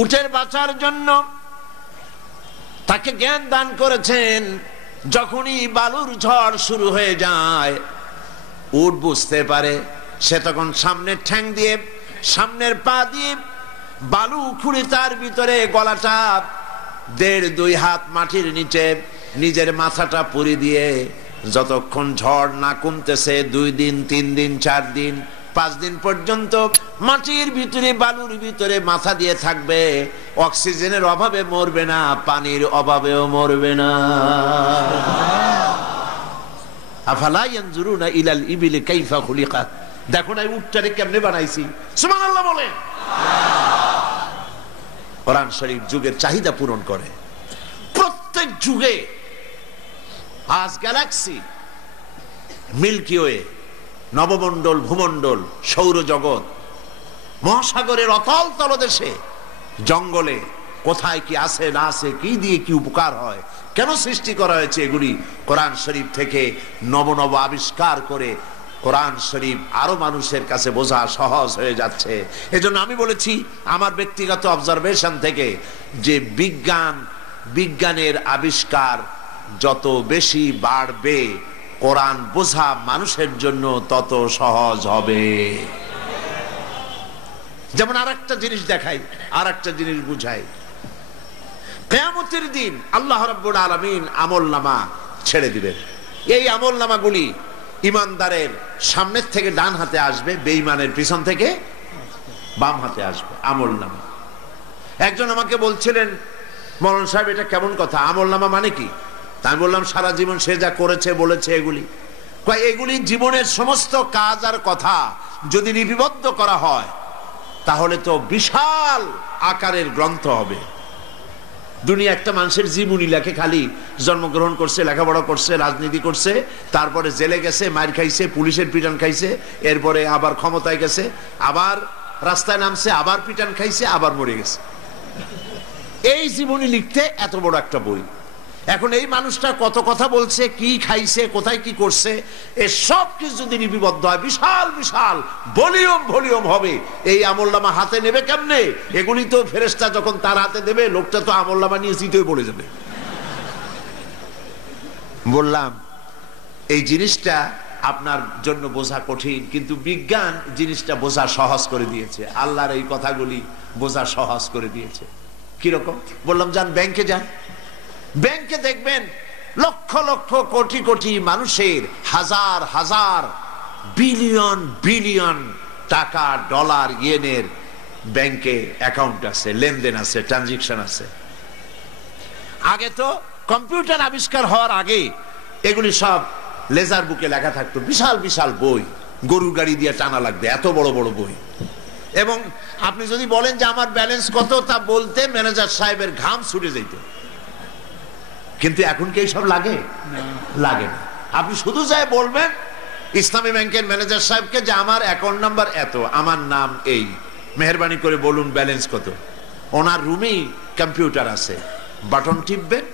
উটের বাঁচার জন্য তাকে জ্ঞান দান করেছেন। যখনই বালুর ঝড় শুরু হয়ে যায়, উট বুঝতে পারে, সে তখন সামনের ঠ্যাং দিয়ে, সামনের পা দিয়ে বালু খুঁড়ে তার ভিতরে গলাটা 1.5-2 হাত মাটির নিচে নিজের মাথাটা পুরি দিয়ে যতক্ষণ ঝড় না কমতেছে, 2 দিন 3 দিন 4 দিন 5 দিন পর্যন্ত মাটির ভিতরে বালুর ভিতরে মাথা দিয়ে থাকবে। অক্সিজেনের অভাবে মরবে না, পানির অভাবেও মরবে না। আফালা ইয়ানজুরুনা ইলাল ইবিলি কাইফা খুলিকাত, দেখো না উটটারে কেমনে বানাইছি। সুবহানাল্লাহ বলেন। কোরআন শরীফ যুগের চাহিদা পূরণ করে। প্রত্যেক যুগে আজ গ্যালাক্সি, মিল্কি ওয়ে, নবমণ্ডল, ভূমণ্ডল, সৌরজগৎ, মহাসাগরের অতল তলদেশে, জঙ্গলে কোথায় কি আছে না আছে, কি দিয়ে কি উপকার হয়, কেন সৃষ্টি করা হয়েছে, এগুলি কোরআন শরীফ থেকে নব নব আবিষ্কার করে কোরআন শরীফ আরো মানুষের কাছে বোঝা সহজ হয়ে যাচ্ছে। এজন্য আমি বলেছি আমার ব্যক্তিগত অবজারভেশন থেকে যে বিজ্ঞানের আবিষ্কার যত বেশি বাড়বে, কোরআন বোঝা মানুষের জন্য তত সহজ হবে। যেমন আরেকটা জিনিস দেখাই, আরেকটা জিনিস বুঝাই। কিয়ামতের দিন আল্লাহ রাব্বুল আলামিন আমলনামা ছেড়ে দিবেন। এই আমলনামাগুলি ইমানদারের সামনের থেকে ডান হাতে আসবে, বেঈমানের পিছন থেকে বাম হাতে আসবে আমলনামা। একজন আমাকে বলছিলেন, মৌলানা সাহেব এটা কেমন কথা, আমলনামা মানে কি? আমি বললাম, সারা জীবন সে যা করেছে বলেছে এগুলি জীবনের সমস্ত কাজ আর কথা যদি লিপিবদ্ধ করা হয় তাহলে তো বিশাল আকারের গ্রন্থ হবে। দুনিয়া একটা মানুষের জীবনী লেখে, খালি জন্মগ্রহণ করছে, লেখাপড়া করছে, রাজনীতি করছে, তারপরে জেলে গেছে, মার খাইছে, পুলিশের পিটান খাইছে, এরপরে আবার ক্ষমতায় গেছে, আবার রাস্তায় নামছে, আবার পিটান খাইছে, আবার মরে গেছে। এই জীবনী লিখতে এত বড় একটা বই। এখন এই মানুষটা কত কথা বলছে, কি খাইছে, কোথায় কি করছে, এই সব কিছু যদি লিপিবদ্ধ হয় বিশাল বিশাল ভলিউম হবে। এই আমলনামা হাতে নেবে কেমনে? এগুলি তো ফেরেশতা যখন তার হাতে দেবে, লোকটা তো আমলনামা নিয়ে চিতই পড়ে যাবে। বললাম এই জিনিসটা আপনার জন্য বোঝা কঠিন, কিন্তু বিজ্ঞান জিনিসটা বোঝা সহজ করে দিয়েছে। আল্লাহর এই কথাগুলি বোঝা সহজ করে দিয়েছে। কিরকম? বললাম যান ব্যাংকে যান, ব্যাংকে দেখবেন লক্ষ লক্ষ কোটি কোটি মানুষের হাজার হাজার বিলিয়ন বিলিয়ন টাকা, ডলার, ইয়েনের ব্যাংকে অ্যাকাউন্ট আছে, লেনদেন আছে, ট্রানজাকশন আছে। আগে তো কম্পিউটার আবিষ্কার হওয়ার আগে এগুলি সব লেজার বুকে লেখা থাকতো, বিশাল বিশাল বই, গরুর গাড়ি দিয়ে টানা লাগবে, এত বড় বড় বই। এবং আপনি যদি বলেন যে আমার ব্যালেন্স কত, তা বলতে ম্যানেজার সাহেবের ঘাম ছুটে যেত। কিন্তু এখন কি সব লাগে? লাগে না। আপনি শুধু যাই বলবেন ইসলামী ব্যাংকের ম্যানেজার সাহেবকে যে আমার অ্যাকাউন্ট নাম্বার এত, আমার নাম এই, মেহেরবানি করে বলুন ব্যালেন্স কত। ওনার রুমেই কম্পিউটার আছে, বাটন টিপবেন,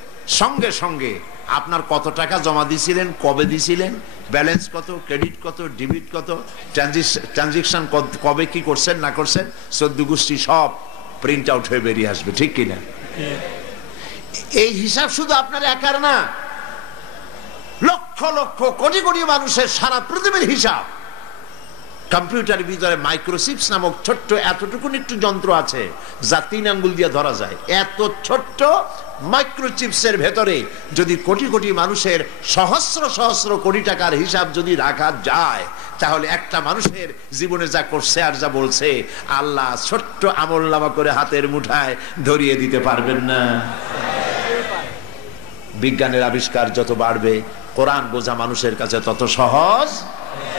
সঙ্গে সঙ্গে আপনার কত টাকা জমা দিয়েছিলেন, কবে দিয়েছিলেন, ব্যালেন্স কত, ক্রেডিট কত, ডেবিট কত, ট্রানজাকশন কবে কি করছেন না করছেন, 14 গোষ্ঠী সব প্রিন্ট আউট হয়ে বেরিয়ে আসবে। ঠিক কিনা? এই হিসাব শুধু আপনার একার না, লক্ষ লক্ষ কোটি কোটি মানুষের সারা পৃথিবীর হিসাব। কম্পিউটারের ভিতরে মাইক্রোচিপস নামক ছোট্ট এতটুকু একটু যন্ত্র আছে যা 3 আঙ্গুল দিয়ে ধরা যায়। এত ছোট্ট মাইক্রোচিপসের ভেতরে যদি কোটি কোটি মানুষের সহস্র সহস্র কোটি টাকার হিসাব যদি রাখা যায়, তাহলে একটা মানুষের জীবনে যা করছে আর যা বলছে আল্লাহ ছোট্ট আমলনামা করে হাতের মুঠায় ধরিয়ে দিতে পারবেন না। বিজ্ঞানের আবিষ্কার যত বাড়বে, কোরআন বোঝা মানুষের কাছে তত সহজ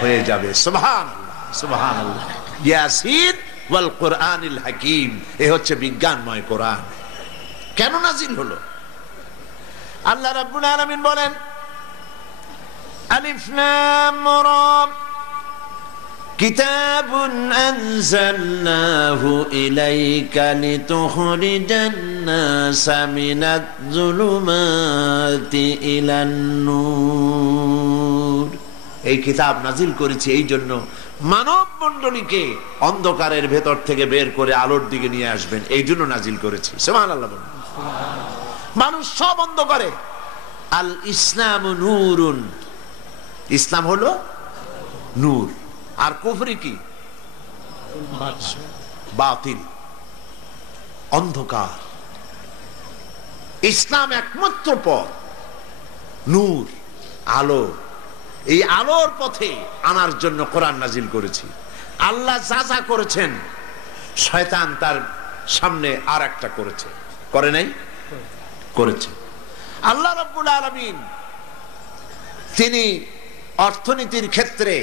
হয়ে যাবে। সুবহানাল্লাহ, সুবহানাল্লাহ। ইয়াসিন ওয়াল কুরআনিল হাকীম, এ হচ্ছে বিজ্ঞানময় কোরআন। কেন নাজিল হলো? আল্লাহ রাব্বুল আলামিন বলেন, আলিফ লাম রা কিতাবুন আনজালনাহু ইলাইকা লিতুখরিজান নাসা মিনাজ যুলুমাতি ইলান নূর। এই কিতাব নাজিল করেছি এই জন্য মানব মণ্ডলীকে অন্ধকারের ভেতর থেকে বের করে আলোর দিকে নিয়ে আসবেন, এই জন্য নাজিল করেছি। সুবহানাল্লাহ বলুন। মানুষ সব অন্ধকারে। আল ইসলাম নূরুন, ইসলাম হলো নূর, আর কুফরি কি? বাতিল, অন্ধকার। ইসলাম একমাত্র পথ, নূর, আলো। এই আলোর পথে আনার জন্য কোরআন নাজিল করেছি। আল্লাহ যা যা করেছেন, শয়তান তার সামনে আর একটা করেছে, করে নাই? করেছে। আল্লাহ রাব্বুল আলামিন তিনি অর্থনীতির ক্ষেত্রে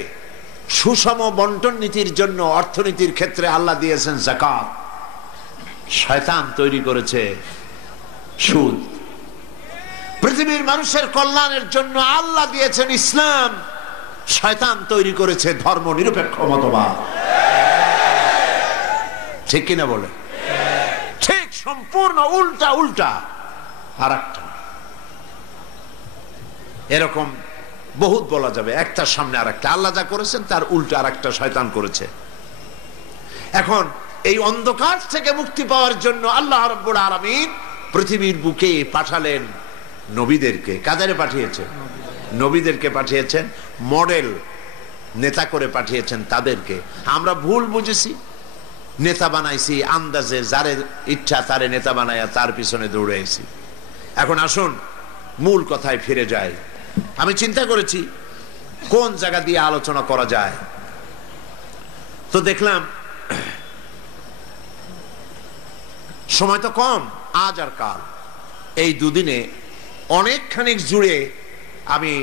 সুষম বন্টন নীতির জন্য অর্থনীতির ক্ষেত্রে আল্লাহ দিয়েছেন যাকাত। শয়তান তৈরি করেছে সুদ। পৃথিবীর মানুষের কল্যাণের জন্য আল্লাহ দিয়েছেন ইসলাম, শয়তান তৈরি করেছে ধর্ম নিরপেক্ষ মতবাদ। ঠিক কিনা বলে? ঠিক সম্পূর্ণ উল্টা উল্টা আর একটা। এরকম বহুত বলা যাবে, একটার সামনে আর একটা। আল্লাহ যা করেছেন তার উল্টা আর একটা শয়তান করেছে। এখন এই অন্ধকার থেকে মুক্তি পাওয়ার জন্য আল্লাহ রাব্বুল আলামিন পৃথিবীর বুকে পাঠালেন নবীদেরকে। কাদের পাঠিয়েছেন? নবীদেরকে পাঠিয়েছেন, মডেল নেতা করে পাঠিয়েছেন তাদেরকে। আমরা ভুল বুঝেছি, নেতা বানাইছি আন্দাজে, যারে ইচ্ছা তারে নেতা বানাইয়া তার পিছনে দৌড়াইছি। এখন আসুন মূল কথায় ফিরে যায়। আমি চিন্তা করেছি কোন জায়গা দিয়ে আলোচনা করা যায়, তো দেখলাম সময় তো কম, আজ আর কাল, এই দুদিনে অনেকখানি জুড়ে আমি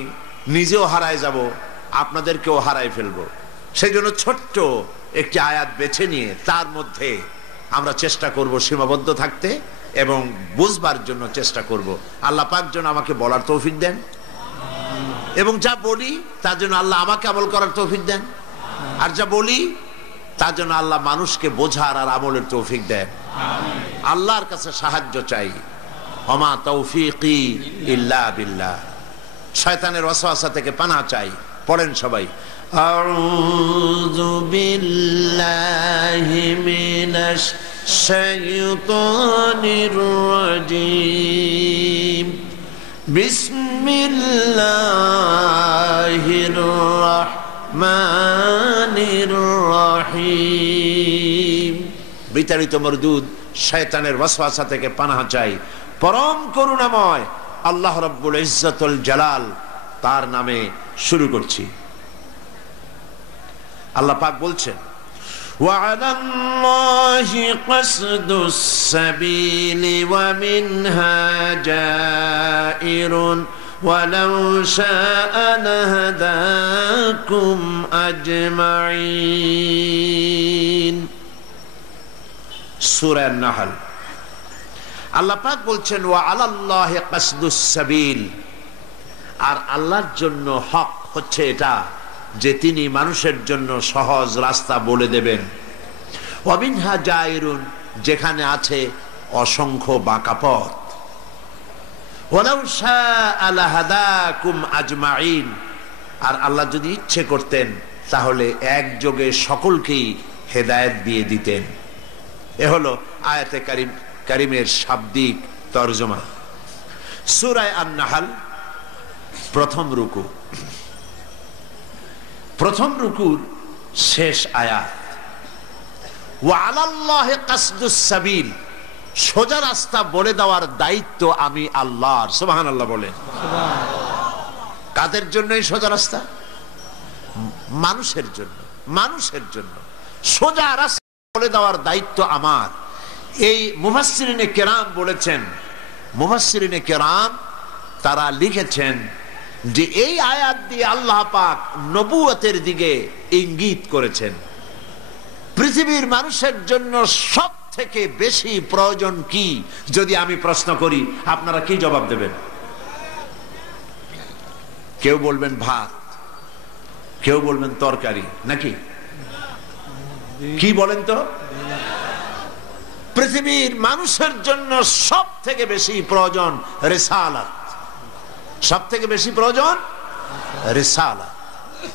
নিজেও হারায় যাব, আপনাদেরকেও হারায় ফেলবো। সেই জন্য ছোট্ট একটি আয়াত বেছে নিয়ে তার মধ্যে আমরা চেষ্টা করব সীমাবদ্ধ থাকতে এবং বুঝবার জন্য চেষ্টা করব। আল্লাহ পাক যেন আমাকে বলার তৌফিক দেন, এবং যা বলি তার জন্য আল্লাহ আমাকে আমল করার তৌফিক দেন, আর যা বলি তার জন্য আল্লাহ মানুষকে বোঝার আর আমলের তৌফিক দেন। আল্লাহর কাছে সাহায্য চাই। ওমা তৌফিকি ইল্লা বিল্লাহ। শয়তানের ওয়াসওয়াসা থেকে পানাহ চাই। পড়েন সবাই, আউযু বিল্লাহি মিনাশ শাইতানির রাজীম। বিসমিল্লাহির রাহমানির রহিম। বিতাড়িত মরদুদ শয়তানের ওয়াসওয়াসা থেকে পানাহ চাই। পরম করুণাময় আল্লাহ রাব্বুল ইজ্জতুল জালাল, তার নামে শুরু করছি। আল্লাহ পাক বলছেন, ওয়া আলাল্লাহি কাসদুস সাবিলি ওয়া মিনহা জাইরুন ওয়ালাউ শাআ লাহাদাকুম আজমাইন। সূরা আন-নাহল। আল্লাহ পাক বলছেন, ওয়া আলাল্লাহি কাসদুস সাবিল, আর আল্লাহর জন্য হক হচ্ছে এটা যে তিনি মানুষের জন্য সহজ রাস্তা বলে দেবেন। ওয়া মিনহা জাইরুন, যেখানে আছে অসংখ্য বাঁকা পথ। ওয়ালাউ শাআ লাহাদাকুম আজমাইন, আর আল্লাহ যদি ইচ্ছে করতেন তাহলে একযোগে সকলকেই হেদায়েত দিয়ে দিতেন। এ হলো আয়াতে কারিমের শাব্দিক তরজমা। সূরা আন-নাহল প্রথম রুকু। প্রথম রুকুর শেষ আয়াত, ওয়া আলাল্লাহি কাসদুস সাবিল, সোজা রাস্তা বলে দেওয়ার দায়িত্ব আমি আল্লাহর। সুবহানাল্লাহ বলেন। কাদের জন্য এই সোজা রাস্তা? মানুষের জন্য। মানুষের জন্য সোজা রাস্তা বলে দেওয়ার দায়িত্ব আমার। এই মুফাসসিরিনে কেরাম বলেছেন, মুফাসসিরিনে কেরাম তারা লিখেছেন যে এই আয়াত দিয়ে আল্লাহ পাক নবুয়তের দিকে ইঙ্গিত করেছেন। পৃথিবীর মানুষের জন্য সব থেকে বেশি প্রয়োজন কি যদি আমি প্রশ্ন করি, আপনারা কি জবাব দেবেন? কেউ বলবেন ভাত, কেউ বলবেন তরকারি, নাকি কি বলেন তো? পৃথিবীর মানুষের জন্য সব থেকে বেশি প্রয়োজন রিসালাত। সব থেকে বেশি প্রয়োজন রিসালাত।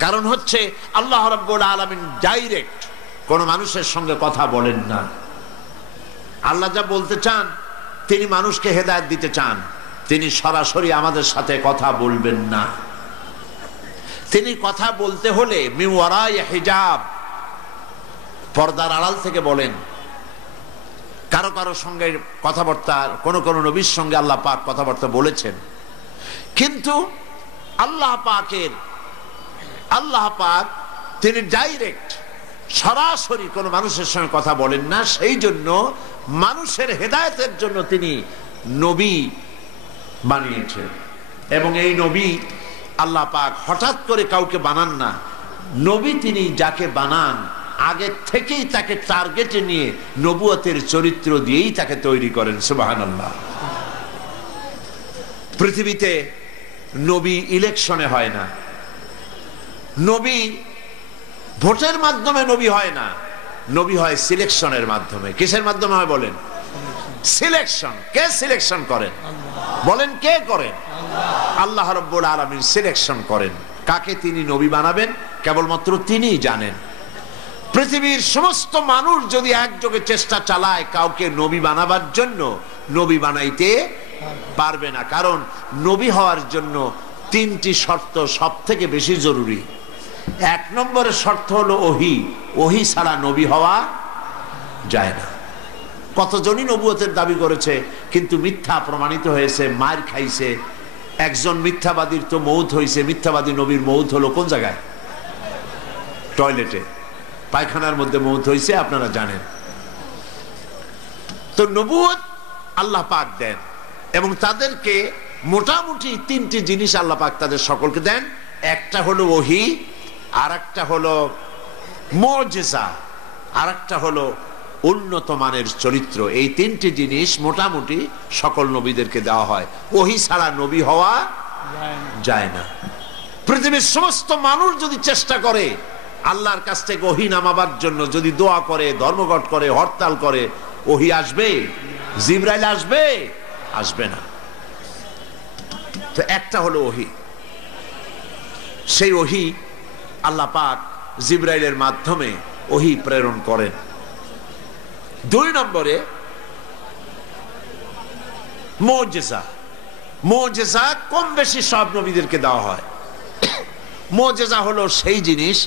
কারণ হচ্ছে আল্লাহ রাব্বুল আলামিন ডাইরেক্ট কোন মানুষের সঙ্গে কথা বলেন না। আল্লাহ যা বলতে চান, তিনি মানুষকে হেদায়েত দিতে চান, তিনি সরাসরি আমাদের সাথে কথা বলবেন না। তিনি কথা বলতে হলে মিন ওয়ারাই হিজাব, পর্দার আড়াল থেকে বলেন। কারো কারো সঙ্গে কথাবার্তা, কোন কোন নবীর সঙ্গে আল্লাহ পাক কথাবার্তা বলেছেন, কিন্তু আল্লাহ পাক তিনি ডাইরেক্ট সরাসরি কোন মানুষের সঙ্গে কথা বলেন না। সেই জন্য মানুষের হেদায়েতের জন্য তিনি নবী বানিয়েছেন। এবং এই নবী আল্লাহ পাক হঠাৎ করে কাউকে বানান না। নবী তিনি যাকে বানান আগে থেকেই তাকে টার্গেটে নিয়ে নবুয়তের চরিত্র দিয়েই তাকে তৈরি করেন। সুবহানাল্লাহ। পৃথিবীতে নবী ইলেকশনে হয় না, নবী ভোটের মাধ্যমে নবী হয় না, নবী হয় সিলেকশনের মাধ্যমে। কিসের মাধ্যমে হয় বলেন? সিলেকশন। কে সিলেকশন করেন বলেন? কে করেন? আল্লাহ রাব্বুল আলামিন সিলেকশন করেন কাকে তিনি নবী বানাবেন, কেবলমাত্র তিনিই জানেন। পৃথিবীর সমস্ত মানুষ যদি একযোগে চেষ্টা চালায় কাউকে নবী বানাবার জন্য, নবী বানাইতে পারবে না। কারণ নবী হওয়ার জন্য তিনটি শর্ত সব থেকে বেশি জরুরি। এক নম্বরের শর্ত হলো ওহী। ওহী ছাড়া নবী হওয়া যায় না। কতজনই নবুয়তের দাবি করেছে কিন্তু মিথ্যা প্রমাণিত হয়েছে, মার খাইছে। একজন মিথ্যাবাদীর তো মৌত হয়েছে। মিথ্যাবাদী নবীর মৌত হলো কোন জায়গায়? টয়লেটে, পায়খানার মধ্যে মৌত হয়েছে, আপনারা জানেন। তো নবুয়ত আল্লাহ পাক দেন এবং তাদেরকে মোটামুটি তিনটি জিনিস আল্লাহ পাক তাদের সকলকে দেন। একটা হলো ওহী, আর একটা হলো মুজিজা, আর একটা হলো উন্নত মানের চরিত্র। এই তিনটি জিনিস মোটামুটি সকল নবীদেরকে দেওয়া হয়। ওহী ছাড়া নবী হওয়া যায় না। পৃথিবীর সমস্ত মানুষ যদি চেষ্টা করে আল্লাহর কাছ থেকে ওহী নামাবার জন্য, যদি দোয়া করে, ধর্মঘট করে, হরতাল করে, ওহী আসবে? জিবরাইল আসবে? আসবে না। তো একটা হলো ওহী। সেই ওহী আল্লাহ পাক জিবরাইলের মাধ্যমে ওহী প্রেরণ করেন। দুই নম্বরে মুজিজা। মুজিজা কম বেশি সব নবীদেরকে দেওয়া হয়। মুজিজা হলো সেই জিনিস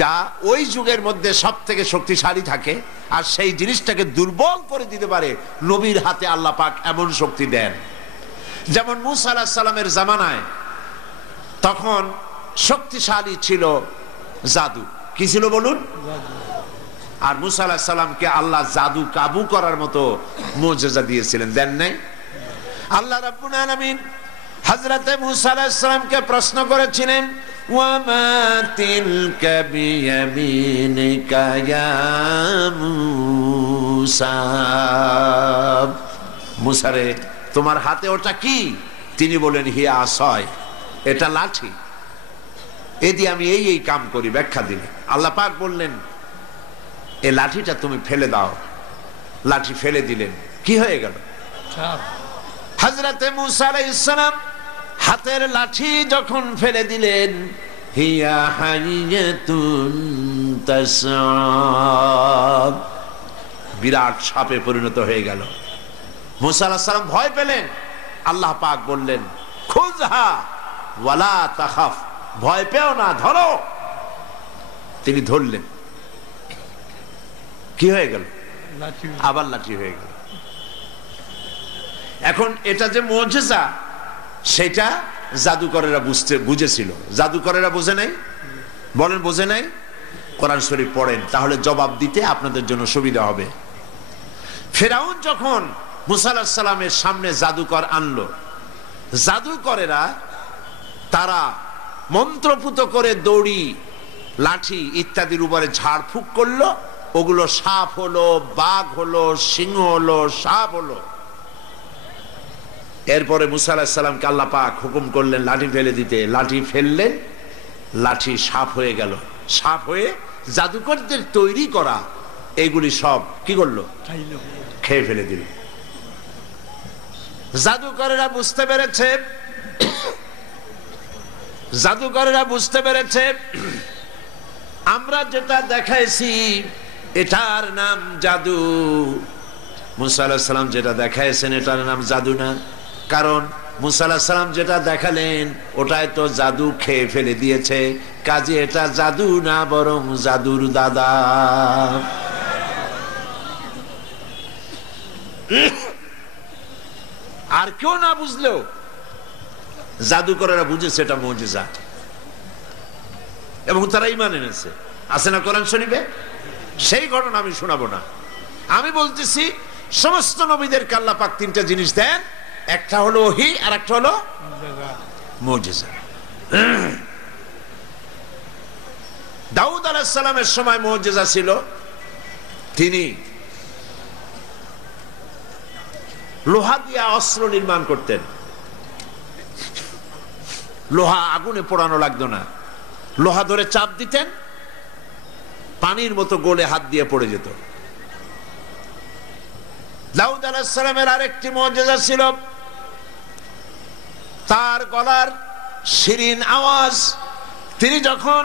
যা ওই যুগের মধ্যে সব থেকে শক্তিশালী থাকে, আর সেই জিনিসটাকে দুর্বল করে দিতে পারে নবীর হাতে আল্লাহ পাক এমন শক্তি দেন। যেমন মূসা আলাইহিস সালামের জামানায় তখন শক্তিশালী ছিল জাদু। কি ছিল বলুন? আর মূসা আলাইহিস সালামকে আল্লাহ জাদু কাবু করার মতো মুজিজা দিয়েছিলেন, দেন নাই? আল্লাহ রাব্বুল আলামিন হযরতে মূসা আলাইহিস সালামকে প্রশ্ন করেছিলেন, ওয়া মা তিলকা বিয়ামিনিকা ইয়া মূসা। মূসা রে, তোমার হাতে ওটা কি? তিনি বলেন, হিয়া আসায়, এটা লাঠি, এ দিয়ে আমি এই এই কাম করি। ব্যাখ্যা দিলেন। আল্লাহ পাক বললেন, এই লাঠিটা তুমি ফেলে দাও। লাঠি ফেলে দিলেন। কি হয়ে গেল? হযরতে মূসা আলাইহিস সালাম হাতের লাঠি যখন ফেলে দিলেন, হিয়া হাইয়াতুন তাসআ, বিরাট সাপে পরিণত হয়ে গেল। মূসা আলাইহিস সালাম ভয় পেলেন। আল্লাহ পাক বললেন, খুযহা ওয়ালা তাখাফ, ভয় পেও না, ধরো। তিনি ধরলেন। কি হয়ে গেল? আবার লাঠি হয়ে গেল। এখন এটা যে মুজিজা, সেটা জাদুকরেরা বুঝেছিল। জাদুকরেরা বোঝে নাই? বলেন বোঝে নাই? কোরআন শরীফ পড়েন, তাহলে জবাব দিতে আপনাদের জন্য সুবিধা হবে। ফিরআউন যখন মূসা আলাইহিস সালামের সামনে জাদুকর আনলো, জাদুকরেরা তারা মন্ত্রপুত করে দড়ি, লাঠি ইত্যাদির উপরে ঝাড়ফুঁক করলো। ওগুলো সাপ হলো, বাঘ হলো, সিংহ হলো, সাপ হলো। এরপরে মূসা আলাইহিস সালামকে আল্লাহ পাক হুকুম করলেন লাঠি ফেলে দিতে। লাঠি ফেললেন, লাঠি সাপ হয়ে গেল। সাপ হয়ে জাদুকরদের তৈরি করা এইগুলি সব কি করলো? খেয়ে ফেলে দিল। জাদুকরেরা বুঝতে পেরেছে জাদুকরেরা বুঝতে পেরেছে আমরা যেটা দেখাইছি এটার নাম জাদু। মুসা আলাইহিস সালাম যেটা দেখাইছেন এটার নাম জাদু না, কারণ মুসা আলাইহিস সালাম যেটা দেখালেন ওটাই তো জাদু খেয়ে ফেলে দিয়েছে, কাজে এটা জাদু না বরং জাদুর দাদা। আর কেউ না বুঝলেও জাদুকরেরা বুঝেছে এটা মুজিজা, এবং তারা ঈমান এনেছে। আছে না কোরআন শরীফে? সেই ঘটনা আমি শোনাবো না, আমি বলতেছি সমস্ত নবীদেরকে আল্লাহ পাক তিনটা জিনিস দেন, একটা হলো ওহী, আর একটা হলো মুজিজা। দাউদ আলাইহিস সালামের সময় মুজিজা ছিল, তিনি লোহা দিয়ে অস্ত্র নির্মাণ করতেন। লোহা আগুনে পোড়ানো লাগতো না, লোহা ধরে চাপ দিতেন, পানির মতো গলে হাত দিয়ে পড়ে যেত। দাউদ আলাইহিস সালামের আরেকটি মুজিজা ছিল, তার গলার শিরিন আওয়াজ। তিনি যখন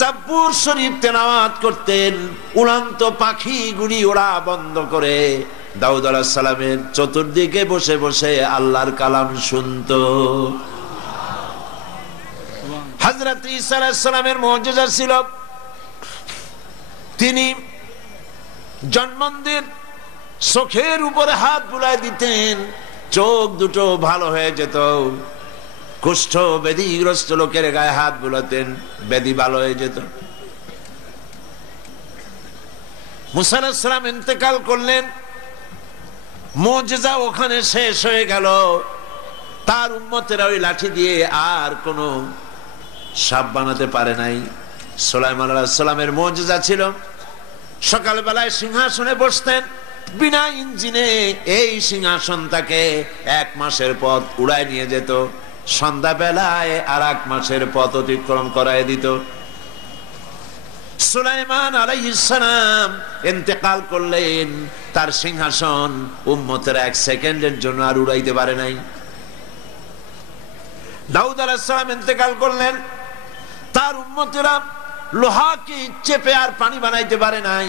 জাব্বুর শরীফ তেলাওয়াত করতেন, উড়ন্ত পাখিগুলি ওড়া বন্ধ করে দাউদ আলাইহিস সালামের চতুর্দিকে বসে বসে আল্লাহর কালাম শুনতো। হযরত ঈসা আলাইহিস সালামের মুজিজা ছিল, তিনি জন্মদিন চোখের উপরে হাত বুলায় দিতেন, চোখ দুটো ভালো হয়ে যেত। কুষ্ঠ ব্যাধিগ্রস্ত লোকের গায়ে হাত বুলাতেন, ব্যাধি ভালো হয়ে যেত। মুসা আলাইহিস সালাম ইন্তেকাল করলেন, মুজিজা ওখানে শেষ হয়ে গেল। তার উম্মতেরা ওই লাঠি দিয়ে আর কোনো সাপ বানাতে পারে নাই। সুলাইমান আলাইহিস সালামের মুজিজা ছিল, সকালবেলায় সিংহাসনে বসতেন বিনা ইঞ্জিনে, এই সিংহাসন তাকে 1 মাসের পথ উড়ায় নিয়ে যেত, সন্ধ্যাবেলায় আর 1 মাসের পথ অতিক্রম করায় দিত। সুলাইমান আলাইহিস সালাম ইন্তেকাল করলেন, তার সিংহাসন উম্মতেরা 1 সেকেন্ডের জন্য আর উড়াইতে পারে নাই। দাউদ আলাইহিস সালাম ইন্তেকাল করলেন, তার উম্মতেরা লোহাকে চেপে আর পানি বানাইতে পারে নাই।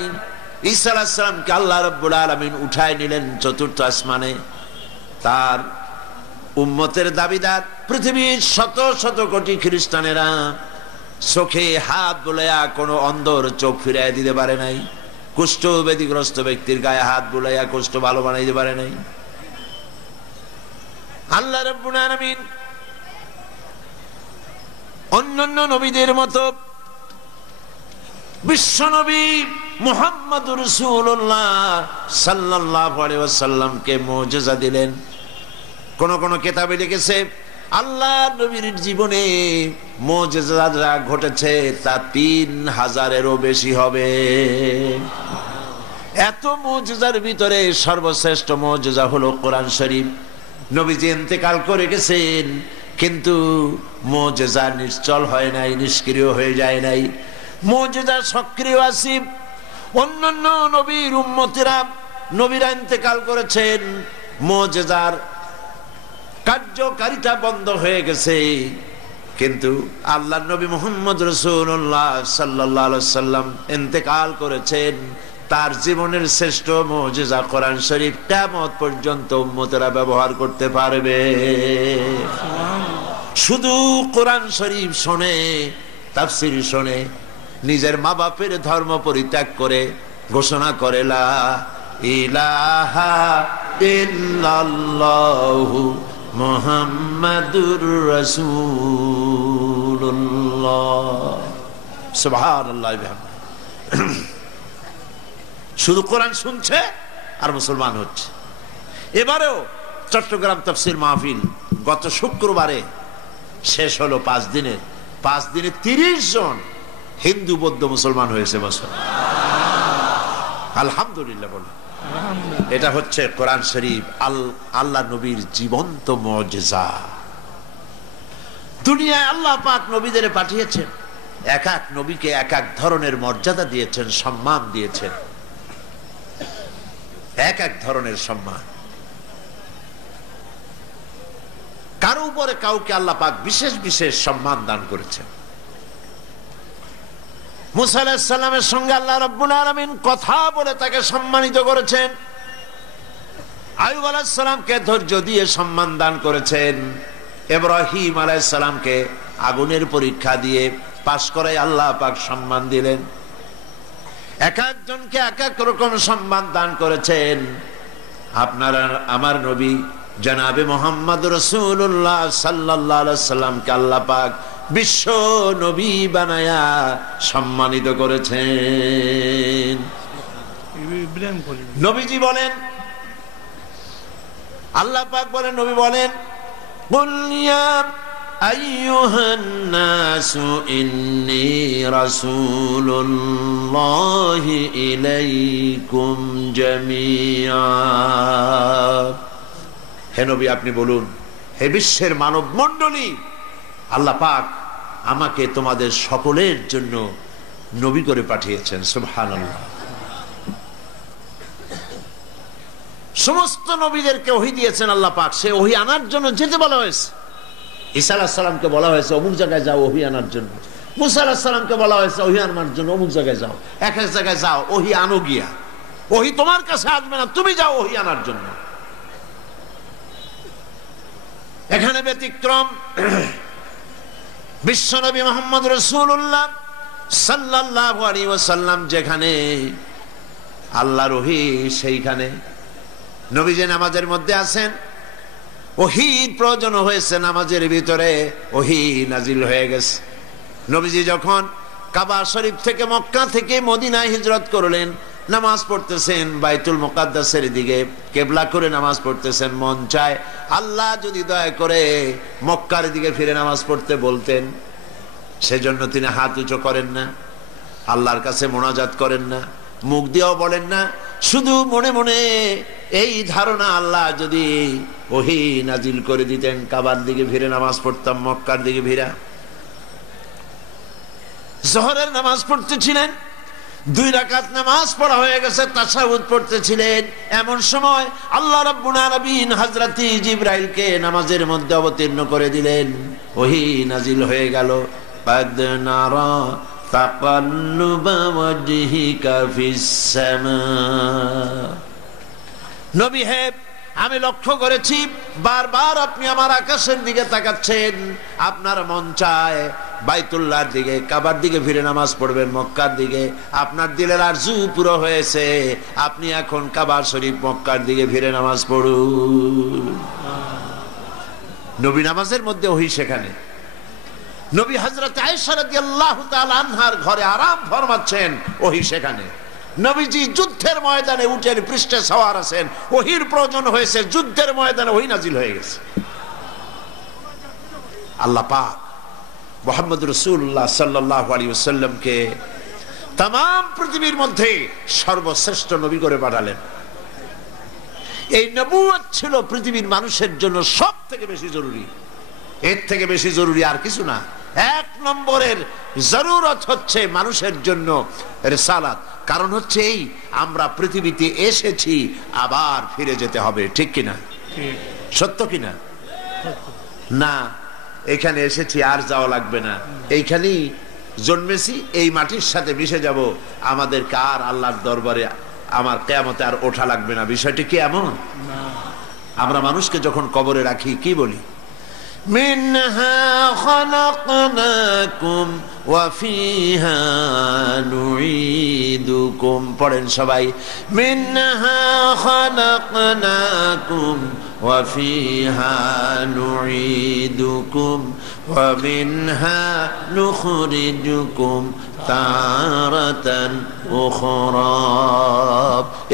ঈসা আলাইহিস সালামকে আল্লাহ রাব্বুল আলামিন উঠায় নিলেন 4র্থ আসমানে। তার উম্মতের দাবিদার পৃথিবীর শত শত কোটি খ্রিস্টানেরা চোখে হাত বুলাইয়া কোনো অন্ধর চোখ ফিরাইয়া দিতে পারে নাই, কুষ্ঠ ব্যাধিগ্রস্ত ব্যক্তির গায়ে হাত বুলাইয়া কুষ্ঠ ভালো বানাইতে পারে নাই। আল্লাহ রাব্বুল আলামিন অন্যান্য নবীদের মতো বিশ্বনবী মুহাম্মদুর রাসূলুল্লাহ সাল্লাল্লাহু আলাইহি ওয়াসাল্লামকে মুজিজা দিলেন। কোন কোন কিতাবে লিখেছে আল্লাহর নবীর জীবনে মুজিজা যা ঘটেছে তা 3000-এরও বেশি হবে। এত মুজিজার ভিতরে সর্বশ্রেষ্ঠ মুজিজা হলো কোরআন শরীফ। নবীজি ইন্তেকাল করে গেছেন, কিন্তু মুজিজা নিশ্চল হয় নাই, নিষ্ক্রিয় হয়ে যায় নাই, মুজিজা সক্রিয় আছে। অন্যান্য নবীর উম্মতেরা, নবীরা ইন্তেকাল করেছেন, মুজিজার কার্যকারিতা বন্ধ হয়ে গেছে, কিন্তু আল্লাহর নবী মুহাম্মদ রাসূলুল্লাহ সাল্লাল্লাহু আলাইহি ওয়াসাল্লাম ইন্তেকাল করেছেন, তার জীবনের শ্রেষ্ঠ মুজিজা কোরআন শরীফ কিয়ামত পর্যন্ত উম্মতেরা ব্যবহার করতে পারবে। শুধু কোরআন শরীফ শোনে, তাফসীর শোনে, নিজের মা বাপের ধর্ম পরিত্যাগ করে ঘোষণা করে লা ইলাহা ইল্লাল্লাহু মুহাম্মাদুর রাসূলুল্লাহ, সুবহানাল্লাহ। শুধু কোরআন শুনছে আর মুসলমান হচ্ছে। এবারেও চট্টগ্রাম তাফসীর মাহফিল গত শুক্রবারে শেষ হলো। 5 দিনে 30 জন হিন্দু বৌদ্ধ মুসলমান হয়েছে বছর। আলহামদুলিল্লাহ বলে। এটা হচ্ছে কোরআন শরীফ, আল্লাহ নবীর জীবন্ত মুজিজা। দুনিয়ায় আল্লাহ পাক নবীদের পাঠিয়েছেন, এক এক নবীকে এক এক ধরনের মর্যাদা দিয়েছেন, সম্মান দিয়েছেন, এক এক ধরনের সম্মান। কারো উপরে কাউকে আল্লাহ পাক বিশেষ বিশেষ সম্মান দান করেছেন। মুসা আলাইহিস সালামের সঙ্গে আল্লাহ রাব্বুল আলামিন কথা বলে তাকে সম্মানিত করেছেন। আইয়ুব আলাইহিস সালামকে ধৈর্য দিয়ে সম্মান দান করেছেন। ইব্রাহিম আলাইহিস সালামকে আগুনের পরীক্ষা দিয়ে পাশ করে আল্লাহ পাক সম্মান দিলেন। এক একজনকে এক এক রকম সম্মান দান করেছেন। আপনার আমার নবী জনাবে মুহাম্মদ রাসূলুল্লাহ সাল্লাল্লাহু আলাইহি সাল্লামকে আল্লাহ পাক বিশ্ব নবী বানায়া সম্মানিত করেছেন। নবীজি বলেন, আল্লাহ পাক বলেন, নবী বলেন, কুল ইয়া আইয়ুহান নাসু ইন্নী রাসূলুল্লাহি ইলাইকুম জামিআ। হে নবী আপনি বলুন, হে বিশ্বের মানব মণ্ডলী, আল্লাহ পাক আমাকে তোমাদের সকলের জন্য নবী করে পাঠিয়েছেন। সুবহানাল্লাহ। সমস্ত নবীদেরকে ওহী দিয়েছেন আল্লাহ পাক, সে ওহী আনার জন্য যেতে বলা হয়েছে। ঈসা আলাইহিস সালামকে বলা হয়েছে অমুক জায়গায় যাও ওহী আনার জন্য। মুসা আলাইহিস সালামকে বলা হয়েছে ওহী আনার জন্য অমুক জায়গায় যাও। এক এক জায়গায় যাও, ওহী আনো গিয়া। ওহী তোমার কাছে আসবে না, তুমি যাও ওহী আনার জন্য। এখানে ব্যতিক্রম বিশ্বনবী মুহাম্মদ রাসূলুল্লাহ সাল্লাল্লাহু আলাইহি ওয়াসাল্লাম যেখানে আল্লাহর ওহী সেইখানে। নবীজি নামাজের মধ্যে আছেন, ওহীর প্রয়োজন হয়েছে, নামাজের ভিতরে ওহী নাজিল হয়ে গেছে। নবীজি যখন কাবা শরীফ থেকে মক্কা থেকে মদিনায় হিজরত করলেন, নামাজ পড়তেছেন বাইতুল মুকাদ্দাসের দিকে কিবলা করে নামাজ পড়তেছেন। মন চায় আল্লাহ যদি দয়া করে মক্কার দিকে ফিরে নামাজ পড়তে বলতেন, সেজন্য তিনি হাত উঁচু করেন না, আল্লাহর কাছে মোনাজাত করেন না, মুখ দিয়েও বলেন না, শুধু মনে মনে এই ধারণা, আল্লাহ যদি ওহী নাজিল করে দিতেন কাবার দিকে ফিরে নামাজ পড়তাম, মক্কার দিকে ফিরা। জোহরের নামাজ পড়তেছিলেন, 2 রাকাত নামাজ পড়া হয়ে গেছে, তাশাহুদ পড়তেছিলেন। এমন সময় আল্লাহ রাব্বুল আলামিন হযরত জিবরাইলকে নামাজের মধ্যে অবতীর্ণ করে দিলেন, ওহী নাজিল হয়ে গেল। قد نرى تقلب وجهك في السماء। নবী হে, আমি লক্ষ্য করেছি বারবার আপনি আমার আকাশের দিকে তাকাচ্ছেন। আপনার মন চায় বাইতুল্লাহর দিকে, কাবার দিকে ফিরে নামাজ পড়বেন, মক্কার দিকে। আপনার দিলের আরজু পুরো হয়েছে, আপনি এখন কাবা শরীফ মক্কার দিকে ফিরে নামাজ পড়ুন। নবী নামাজের মধ্যে ওহী সেখানে। নবী হযরত আয়েশা রাদিয়াল্লাহু তাআলা আনহার ঘরে আরাম ফরমাচ্ছেন, ওহী সেখানে। নবীজি যুদ্ধের ময়দানে উটের পৃষ্ঠে সওয়ার আছেন, ওহীর প্রয়োজন হয়েছে, যুদ্ধের ময়দানে ওহী নাজিল হয়ে গেছে। আল্লাহ পাক মুহাম্মদ রাসূলুল্লাহ সাল্লাল্লাহু আলাইহি ওয়াসাল্লামকে তাম পৃথিবীর মধ্যে সর্বশ্রেষ্ঠ নবী করে পাঠালেন। এই নবুয়ত ছিল পৃথিবীর মানুষের জন্য সব থেকে বেশি জরুরি। এর থেকে বেশি জরুরি আর কিছু না। 1 নম্বরের জরুরত হচ্ছে মানুষের জন্য রিসালাত। কারণ হচ্ছে এই, আমরা পৃথিবীতে এসেছি, আবার ফিরে যেতে হবে। ঠিক কিনা? সত্য কিনা? না, এখানে এসেছি আর যাওয়া লাগবে না, এইখানেই জন্মেছি, এই মাটির সাথে মিশে যাব, আমাদের কার আল্লাহর দরবারে আমার কিয়ামতে আর ওঠা লাগবে না। বিষয়টি কি এমন? আমরা মানুষকে যখন কবরে রাখি কি বলি? মিনহা খালাকনাকুম ওয়া ফিহা নুঈদুকুম। পড়েন সবাই, মিনহা খালাকনাকুম ওয়া ফিহা নুঈদুকুম ওয়া মিনহা নুখরিজুকুম তারাতান উখরা।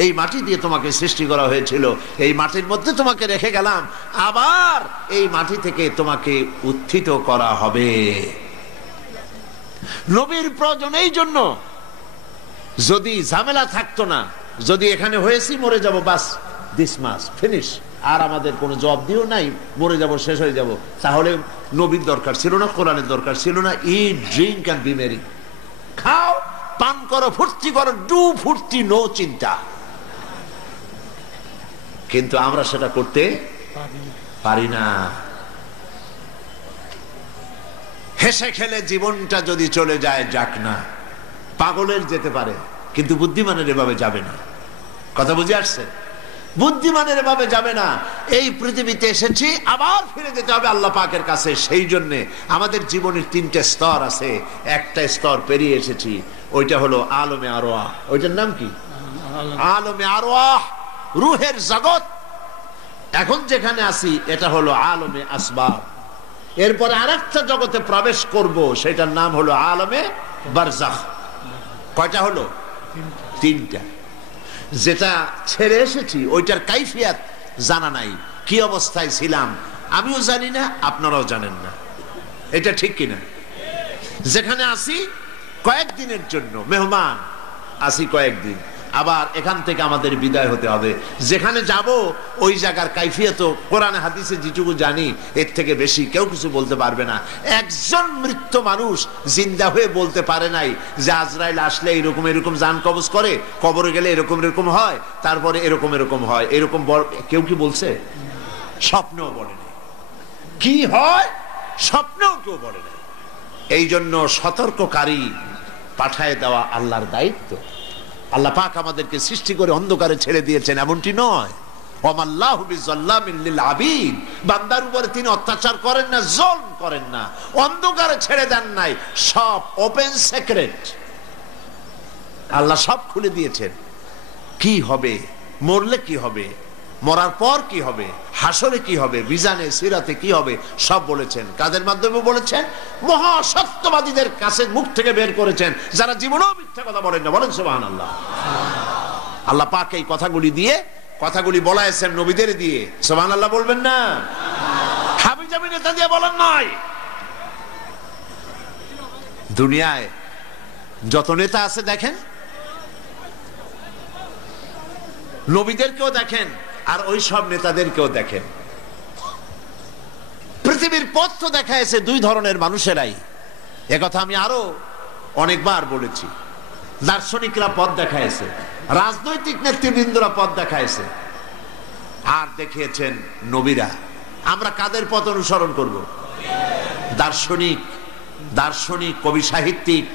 এই মাটি দিয়ে তোমাকে সৃষ্টি করা হয়েছিল, এই মাটির মধ্যে তোমাকে রেখে গেলাম, আবার এই মাটি থেকে তোমাকে উত্থিত করা হবে। নবীর প্রয়োজন এই জন্য। যদি ঝামেলা থাকতো না, যদি এখানে হয়েছি মরে যাব, বাস, দিস মাস ফিনিশ, আর আমাদের কোনো জবাব দিও নাই, মরে যাব, শেষ হয়ে যাব, তাহলে নবীর দরকার ছিল না, কোরআনের দরকার ছিল না। ইট, ড্রিঙ্ক এন্ড বি মেরি, খাও, পান করো, ফুর্তি করো, ডু ফুর্তি, নো চিন্তা। কিন্তু আমরা সেটা করতে পারি না। হেসে খেলে জীবনটা যদি চলে যায় যাক না, পাগলের যেতে পারে কিন্তু বুদ্ধিমানের এভাবে যাবে না। কথা বুঝে আসছে? বুদ্ধিমানের এভাবে যাবে না। এই পৃথিবীতে এসেছি, আবার ফিরে যেতে হবে আল্লাহ পাকের কাছে। সেই জন্য আমাদের জীবনের 3টে স্তর আছে। একটা স্তর পেরিয়ে এসেছি, ওইটা হলো আলমে আরওয়াহ। ওইটার নাম কি? আলমে আরওয়াহ, রুহের জগৎ। এখন যেখানে আছি এটা হলো আলমে আসবাব। এরপরে আরেকটা জগতে প্রবেশ করব, সেটার নাম হলো আলমে বারজাখ। কয়টা হলো? 3টা। যেটা ছেড়ে এসেছি ওইটার কাইফিয়াত জানা নাই, কি অবস্থায় ছিলাম আমিও জানি না, আপনারাও জানেন না। এটা ঠিক কিনা? যেখানে আসি কয়েকদিনের জন্য মেহমান, আসি কয়েকদিন, আবার এখান থেকে আমাদের বিদায় হতে হবে। যেখানে যাব ওই জায়গার কাইফিয়ত কোরআনে হাদিসে যেটুকু জানি, এর থেকে বেশি কেউ কিছু বলতে পারবে না। একজন মৃত মানুষ জিন্দা হয়ে বলতে পারে নাই যে আজরাইল আসলে এরকম এরকম জান কবজ করে, কবরে গেলে এরকম এরকম হয়, তারপরে এরকম এরকম হয়। এরকম কেউ কি বলছে? স্বপ্নও বলে নাই। কি হয় স্বপ্নও কেউ বলে নাই। এই জন্য সতর্ককারী পাঠায় দেওয়া আল্লাহর দায়িত্ব। আল্লাহ পাক আমাদেরকে সৃষ্টি করে অন্ধকারে ছেড়ে দিয়েছেন, এমনটি নয়। ওয়ামাল্লাহু বিযাল্লামিন লিল আবিদ, বান্দার উপরে তিনি অত্যাচার করেন না, জুলম করেন না, অন্ধকারে ছেড়ে দেন নাই। সব ওপেন সিক্রেট, আল্লাহ সব খুলে দিয়েছেন। কি হবে, মরলে কি হবে, মরার পর কি হবে, হাসরে কি হবে, মিজানে সিরাতে কি হবে, সব বলেছেন। কাদের মাধ্যমে বলেছেন? মহাসত্যবাদীদের কাছে মুখ থেকে বের করেছেন, যারা জীবনেও মিথ্যা কথা বলেন না। বলেন সুবহানাল্লাহ। আল্লাহ পাক এই কথাগুলি দিয়ে, কথাগুলি বলাইছেন নবীদের দিয়ে। সুবহানাল্লাহ বলবেন না? হাবিজাবি নেতা দিয়ে বলেন নাই। দুনিয়ায় যত নেতা আছে দেখেন, নবীদেরকেও দেখেন আর ওই সব নেতাদেরকেও দেখেন। পৃথিবীর পথ তো দেখাইছে 2 ধরনের মানুষেরাই। একথা আমি আরো অনেকবার বলেছি। দার্শনিকরা পথ দেখাইছে, রাজনৈতিক নেতৃবৃন্দরা পথ দেখাইছে, আর দেখিয়েছেন নবীরা। আমরা কাদের পথ অনুসরণ করব? দার্শনিক, দার্শনিক, কবি, সাহিত্যিক,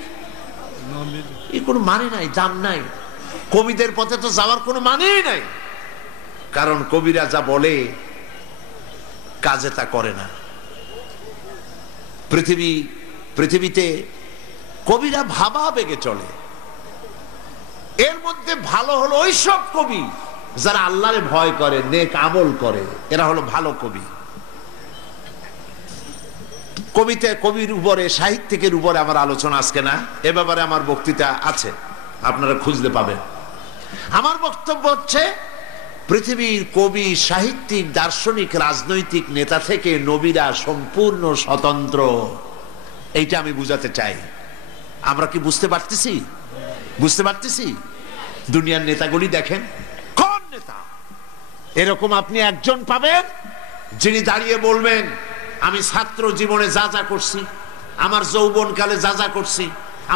এই কোনো মানে নাই, দাম নাই। কবিদের পথে তো যাওয়ার কোনো মানেই নাই, কারণ কবিরা যা বলে কাজে তা করে না। পৃথিবীতে কবিরা ভাবা বেগে চলে। এর মধ্যে ভালো হলো ওইসব কবি যারা আল্লাহরে ভয় করে, নেক আমল করে, এরা হলো ভালো কবি। কবির উপরে, সাহিত্যিকের উপরে আমার আলোচনা আজকে না, এ ব্যাপারে আমার বক্তৃতা আছে, আপনারা খুঁজতে পাবেন। আমার বক্তব্য হচ্ছে, পৃথিবীর কবি, সাহিত্যিক, দার্শনিক, রাজনৈতিক নেতা থেকে নবীরা সম্পূর্ণ স্বতন্ত্র। এইটা আমি বুঝাতে চাই। আমরা কি বুঝতে পারতেছি? বুঝতে পারতেছি? দুনিয়ার নেতাগুলি দেখেন, কোন নেতা এরকম আপনি একজন পাবেন যিনি দাঁড়িয়ে বলবেন, আমি ছাত্র জীবনে যা যা করছি, আমার যৌবনকালে যা যা করছি,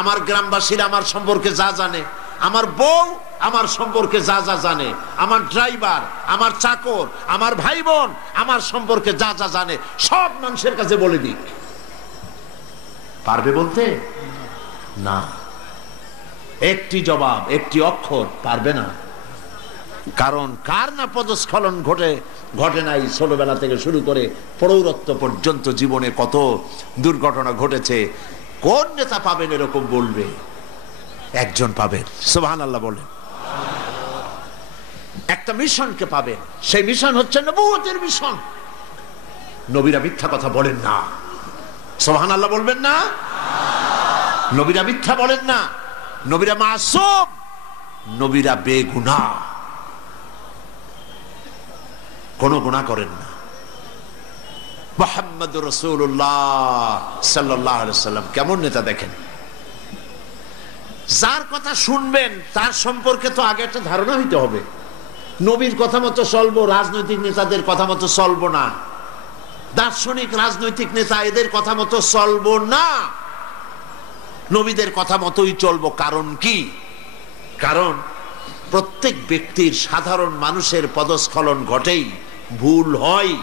আমার গ্রামবাসীরা আমার সম্পর্কে যা জানে, আমার বউ আমার সম্পর্কে যা যা জানে, আমার ড্রাইভার, আমার চাকর, আমার ভাই বোন আমার সম্পর্কে যা যা জানে, সব মানুষের কাছে বলে দিক। পারবে বলতে? না। একটি জবাব, একটি অক্ষর পারবে না। কারণ কার না পদস্খলন ঘটে নাই, ছোটবেলা থেকে শুরু করে প্রৌঢ়ত্ব পর্যন্ত জীবনে কত দুর্ঘটনা ঘটেছে। কোন নেতা পাবেন এরকম বলবে? একজন পাবেন, সুবহানাল্লাহ বলেন। একটা মিশনকে পাবেন, সেই মিশন হচ্ছে নবুয়তের মিশন। নবীরা মিথ্যা কথা বলেন না, সুবহানাল্লাহ বলবেন না? নবীরা মিথ্যা বলেন না, নবীরা মাসুম, নবীরা বেগুনাহ, কোনো গুনাহ করেন না। মুহাম্মদুর রাসূলুল্লাহ সাল্লাল্লাহু আলাইহি ওয়াসাল্লাম কেমন নেতা দেখেন। যার কথা শুনবেন তার সম্পর্কে তো আগে একটা ধারণা হইতে হবে। নবীর কথা মতো চলবো, রাজনৈতিক নেতাদের কথা মতো চলবো না, দার্শনিক রাজনৈতিক নেতা এদের কথা মতো চলবো না, নবীদের কথা মতোই চলবো। কারণ কি? কারণ প্রত্যেক ব্যক্তির, সাধারণ মানুষের পদস্খলন ঘটেই, ভুল হয়,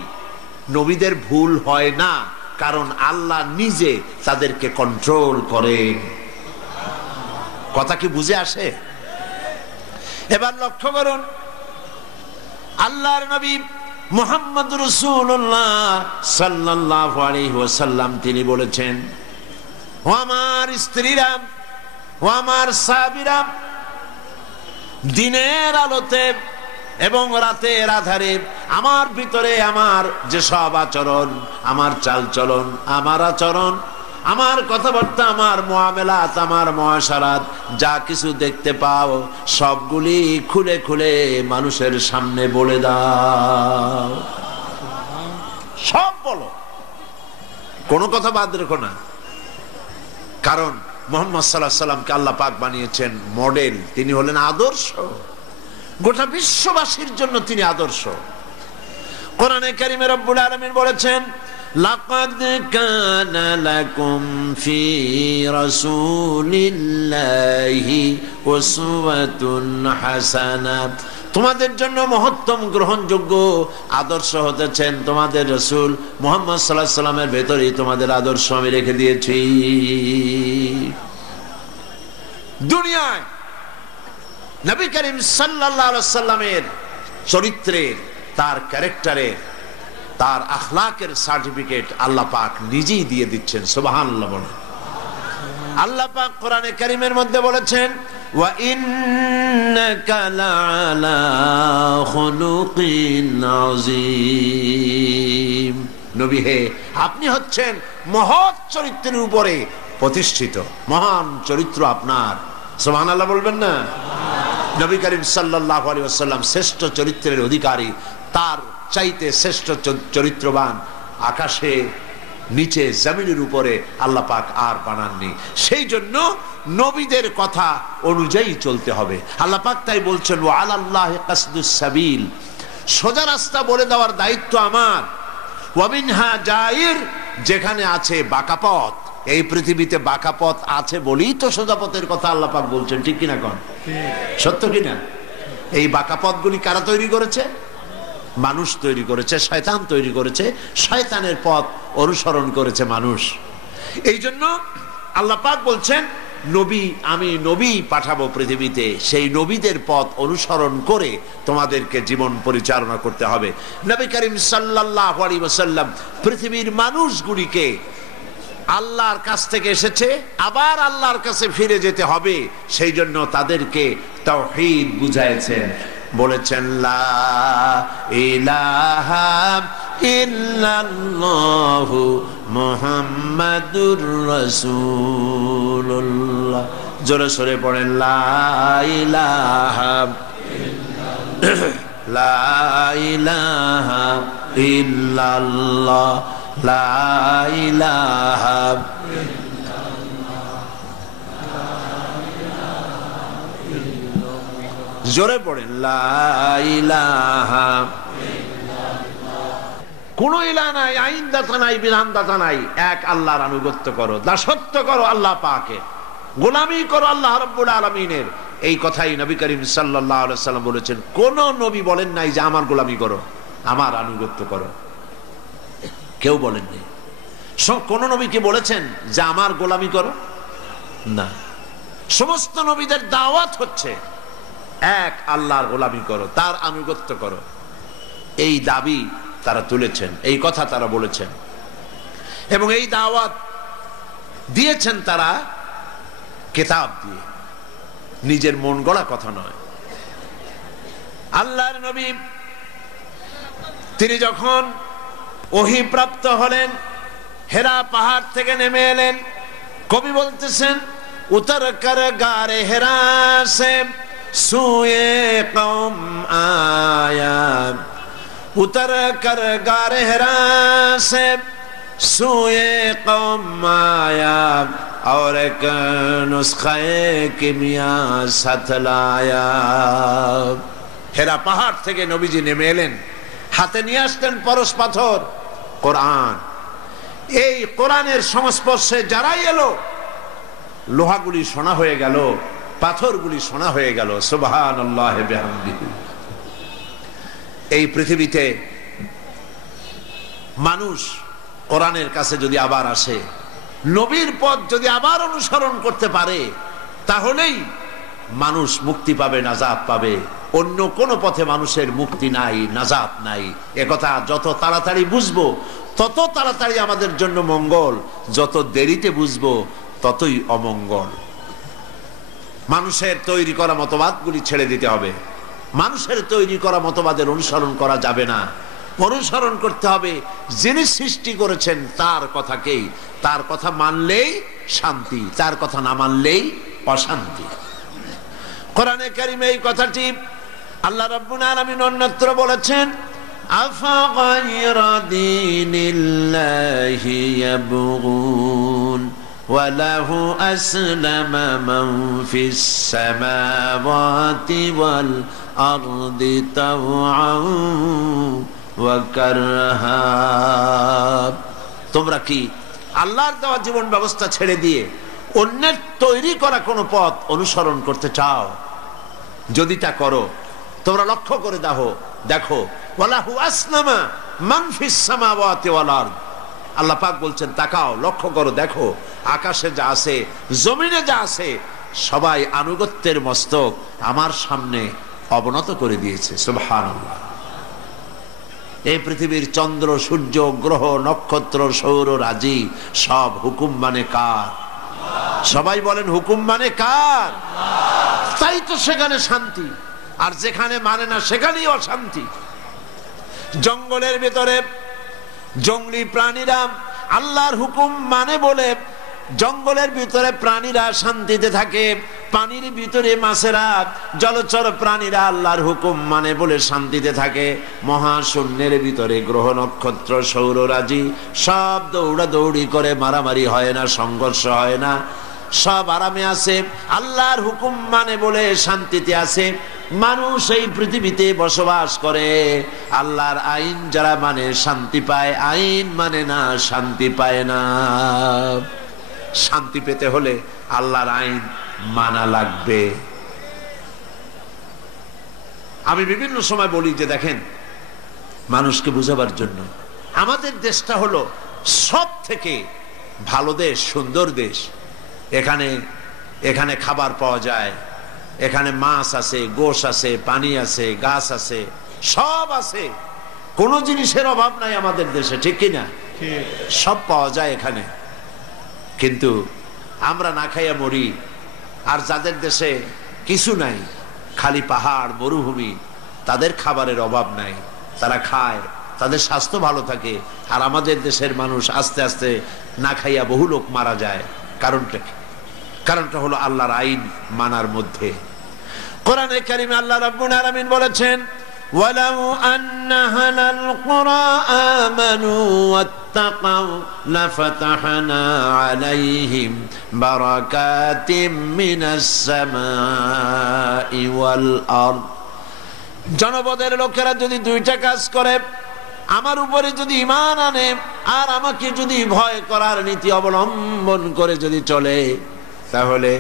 নবীদের ভুল হয় না। কারণ আল্লাহ নিজে তাদেরকে কন্ট্রোল করেন। কথা কি বুঝে আসে? এবার লক্ষ্য করুন, আল্লাহর নবী মুহাম্মদ রাসূলুল্লাহ সাল্লাল্লাহু আলাইহি ওয়াসাল্লাম তিনি বলেছেন, ও আমার স্ত্রীরা, ও আমার সাহাবীরা, দিনের আলোতে এবং রাতের আধারে আমার ভিতরে আমার যে সব আচরণ, আমার চালচলন, আমার আচরণ, আমার কথাবার্তা, আমার মুআমালাত, আমার মুআশারাত, যা কিছু দেখতে পাও সবগুলি খুলে খুলে মানুষের সামনে বলে দাও। সব বলো, কোনো কথা বাদ রেখো না। কারণ মুহাম্মদ সাল্লাল্লাহু আলাইহি সাল্লামকে আল্লাহ পাক বানিয়েছেন মডেল, তিনি হলেন আদর্শ, গোটা বিশ্ববাসীর জন্য তিনি আদর্শ। কোরআনে কারিমে রব্বুল আলামিন বলেছেন, লাকাদ কানা লাকুম ফি রাসূলিল্লাহি উসওয়াতুন হাসানা, তোমাদের জন্য মহত্তম গ্রহণযোগ্য আদর্শ হতেছেন তোমাদের রাসূল মুহাম্মদ সাল্লাল্লাহু আলাইহি সাল্লামের ভেতরেই তোমাদের আদর্শ আমি রেখে দিয়েছি। দুনিয়ায় নবী করিম সাল্লাল্লাহু আলাইহি সাল্লামের চরিত্রের, তার ক্যারেক্টারের, তার আখলাকের সার্টিফিকেট আল্লাহ পাক নিজেই দিয়ে দিচ্ছেন। সুবহানাল্লাহ বলেন। আল্লাহ পাক কোরআনে কারীমের মধ্যে বলেছেন, ওয়া ইন্নাকা লাআলা খুলুকিন আযীম, নবী হে আপনি হচ্ছেন মহৎ চরিত্রের উপরে প্রতিষ্ঠিত, মহান চরিত্র আপনার। সুবহানাল্লাহ বলবেন না? নবী করিম সাল্লাল্লাহু আলাইহি ওয়াসাল্লাম শ্রেষ্ঠ চরিত্রের অধিকারী, তার চাইতে শ্রেষ্ঠ চরিত্রবান আকাশে, নিচে, জমিনের উপরে আল্লাহ পাক আর বানাননি। সেই জন্য নবীদের কথা অনুযায়ী চলতে হবে। আল্লাহ পাক তাই বলছেন, ওয়া আলাল্লাহি কাসদুস সাবিল, সোজা রাস্তা বলে দেওয়ার দায়িত্ব আমার। ওয়া মিনহা জাইর, যেখানে আছে বাঁকা পথ, এই পৃথিবীতে বাঁকা পথ আছে বলেই তো সোজা পথের কথা আল্লাহ পাক বলছেন, ঠিক কিনা কোন? সত্য কিনা? এই বাঁকা পথগুলি কারা তৈরি করেছে? মানুষ তৈরি করেছে, শয়তান তৈরি করেছে, শয়তানের পথ অনুসরণ করেছে মানুষ। এই জন্য আল্লাহ পাক বলছেন, নবী, আমি নবী পাঠাবো পৃথিবীতে, সেই নবীদের পথ অনুসরণ করে তোমাদেরকে জীবন পরিচালনা করতে হবে। নবী করিম সাল্লাল্লাহু আলাইহি ওয়াসাল্লাম পৃথিবীর মানুষগুলিকে আল্লাহর কাছ থেকে এসেছে, আবার আল্লাহর কাছে ফিরে যেতে হবে, সেই জন্য তাদেরকে তাওহীদ বুঝাইছেন। বলেছেন, লা ইলাহা ইল্লাল্লাহু মুহাম্মাদুর রাসূলুল্লাহ। জোরে সরে পড়েন, লা ইলাহা লা ইলাহা ইল্লাল্লাহ, লা ইলাহা। জোরে পড়েন, লা ইলাহা। কোন ইলাহ নাই, আইনদাতা নাই, বিধানদাতা নাই, এক আল্লাহর আনুগত্য করো, দাসত্ব করো আল্লাহ পাকে, গোলামি করো আল্লাহ রাব্বুল আলামিনের। এই কথাই নবী করিম সাল্লাল্লাহু আলাইহি ওয়াসাল্লাম বলেছেন। কোন নবী বলেন নাই যে আমার গোলামি করো, আমার আনুগত্য করো, কেউ বলেননি। কোন নবী কি বলেছেন যে আমার গোলামি করো? না। সমস্ত নবীদের দাওয়াত হচ্ছে এক আল্লাহর গোলামি করো, তার আনুগত্য করো। এই দাবি তারা তুলেছেন, এই কথা তারা বলেছেন, এবং এই দাওয়াত দিয়েছেন তারা কিতাব দিয়ে, নিজের মন গড়া কথা নয়। আল্লাহর নবী তিনি যখন ওহী প্রাপ্ত হলেন, হেরা পাহাড় থেকে নেমে এলেন। কবি বলতেছেন, উতর কর গারে হেরা সে সুয়ে কওম আয়া, উতর কর গারে হেরা সে সুয়ে কওম আয়া, और एक नुस्खे किमिया साथ लाया। হেরা পাহাড় থেকে নবীজি নেমে এলেন, হাতে নিয়ে আসতেন পরশ পাথর, কোরআন। এই কোরআনের সংস্পর্শে যারাই এলো, লোহাগুলি সোনা হয়ে গেল, পাথরগুলি সোনা হয়ে গেল। সুবহানাল্লাহি বিহামদিহি। এই পৃথিবীতে মানুষ কোরআনের কাছে যদি আবার আসে, নবীর পথ যদি আবার অনুসরণ করতে পারে, তাহলেই মানুষ মুক্তি পাবে, নাজাত পাবে। অন্য কোন পথে মানুষের মুক্তি নাই, নাজাত নাই। একথা যত তাড়াতাড়ি বুঝবো তত তাড়াতাড়ি আমাদের জন্য মঙ্গল, যত দেরিতে বুঝবো ততই অমঙ্গল। মানুষের তৈরি করা মতবাদগুলি ছেড়ে দিতে হবে। মানুষের তৈরি করা মতবাদের অনুসরণ করা যাবে না। অনুসরণ করতে হবে যিনি সৃষ্টি করেছেন তার কথাকেই। তার কথা মানলেই শান্তি, তার কথা না মানলেই অশান্তি। কোরআনে কারিমে এই কথাটি আল্লাহ রাব্বুল আলামিন অন্যত্র বলেছেন, আফাগায়রা দীনিল্লাহি ইয়াবগুন ওয়া লাহু আসলামা মান ফিস সামাওয়াতি ওয়াল আরদি তাওআন ওয়া কারহা। তোমরা কি আল্লাহর দেওয়া জীবন ব্যবস্থা ছেড়ে দিয়ে অন্যের তৈরি করা কোন পথ অনুসরণ করতে চাও? যদি তা করো, তোমরা লক্ষ্য করে দেখো ওয়ালাহু আসলামা মান ফিস সামাওয়াতি ওয়াল আরদ। আল্লাহ পাক বলছেন, তাকাও, লক্ষ্য করো, দেখো আকাশে যা আছে, জমিনে যা আছে, সবাই আনুগত্যের মস্তক আমার সামনে অবনত করে দিয়েছে। সুবহানাল্লাহ। এই পৃথিবীর চন্দ্র, সূর্য, গ্রহ, নক্ষত্র, সৌর রাজি সব হুকুম মানে কার? সবাই বলেন, হুকুম মানে কার? তাই তো সেখানে শান্তি, আর যেখানে মানে না সেখানেই অশান্তি। জঙ্গলের ভিতরে জঙ্গলি প্রাণীরা আল্লাহর হুকুম মানে বলে জঙ্গলের ভিতরে প্রাণীরা শান্তিতে থাকে, পানির ভিতরে মাছেরা, জলচর প্রাণীরা আল্লাহর হুকুম মানে বলে শান্তিতে থাকে। মহাশূন্যের ভিতরে গ্রহ, নক্ষত্র, সৌররাজি সব দৌড়াদৌড়ি করে, মারামারি হয় না, সংঘর্ষ হয় না, সব আরামে আছে, আল্লাহর হুকুম মানে বলে শান্তিতে আছে। মানুষ এই পৃথিবীতে বসবাস করে, আল্লাহর আইন যারা মানে শান্তি পায়, আইন মানে না শান্তি পায় না। শান্তি পেতে হলে আল্লাহর আইন মানা লাগবে। আমি বিভিন্ন সময় বলি যে দেখেন, মানুষকে বুঝাবার জন্য, আমাদের দেশটা হলো সব থেকে ভালো দেশ, সুন্দর দেশ। এখানে খাবার পাওয়া যায়, এখানে মাছ আছে, গোশ আছে, পানি আছে, গাছ আছে, সব আছে, কোনো জিনিসের অভাব নাই আমাদের দেশে, ঠিক কিনা? সব পাওয়া যায় এখানে। কিন্তু আমরা না খাইয়া মরি। আর যাদের দেশে কিছু নাই, খালি পাহাড়, মরুভূমি, তাদের খাবারের অভাব নাই, তারা খায়, তাদের স্বাস্থ্য ভালো থাকে। আর আমাদের দেশের মানুষ আস্তে আস্তে না খাইয়া বহু লোক মারা যায়। কারণটা হলো আল্লাহর আইন মানার মধ্যে। কোরআনে কারিমে আল্লাহ রাব্বুল আলামিন বলেছেন, ওয়ালাউ আন্না আহলাল কুরা আমানু ওয়াত্তাকাউ লাফাতাহনা আলাইহিম বারাকাতিম মিনাস সামাই ওয়াল আরদ। জনপদের লোকেরা যদি দুইটা কাজ করে, আমার উপরে যদি ঈমান আনে আর আমাকে যদি ভয় করার নীতি অবলম্বন করে যদি চলে, তাহলে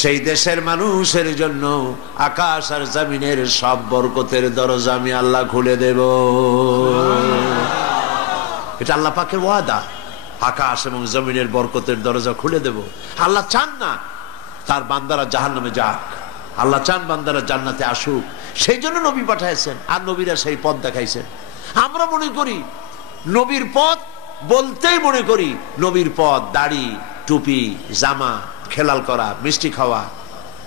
সেই দেশের মানুষের জন্য আকাশ আর জমিনের সব বরকতের দরজা আমি আল্লাহ খুলে দেব। এটা আল্লাহ পাকের ওয়াদা, আকাশ এবং জমিনের বরকতের দরজা খুলে দেব। আল্লাহ চান না তার বান্দারা জাহান্নামে যাক, আল্লাহ চান বান্দারা জান্নাতে আসুক। সেই জন্য নবী পাঠাইছেন, আর নবীরা সেই পথ দেখাইছেন। আমরা মনে করি নবীর পথ বলতেই মনে করি নবীর পথ দাড়ি, টুপি, জামা, খেলাল করা, মিষ্টি খাওয়া,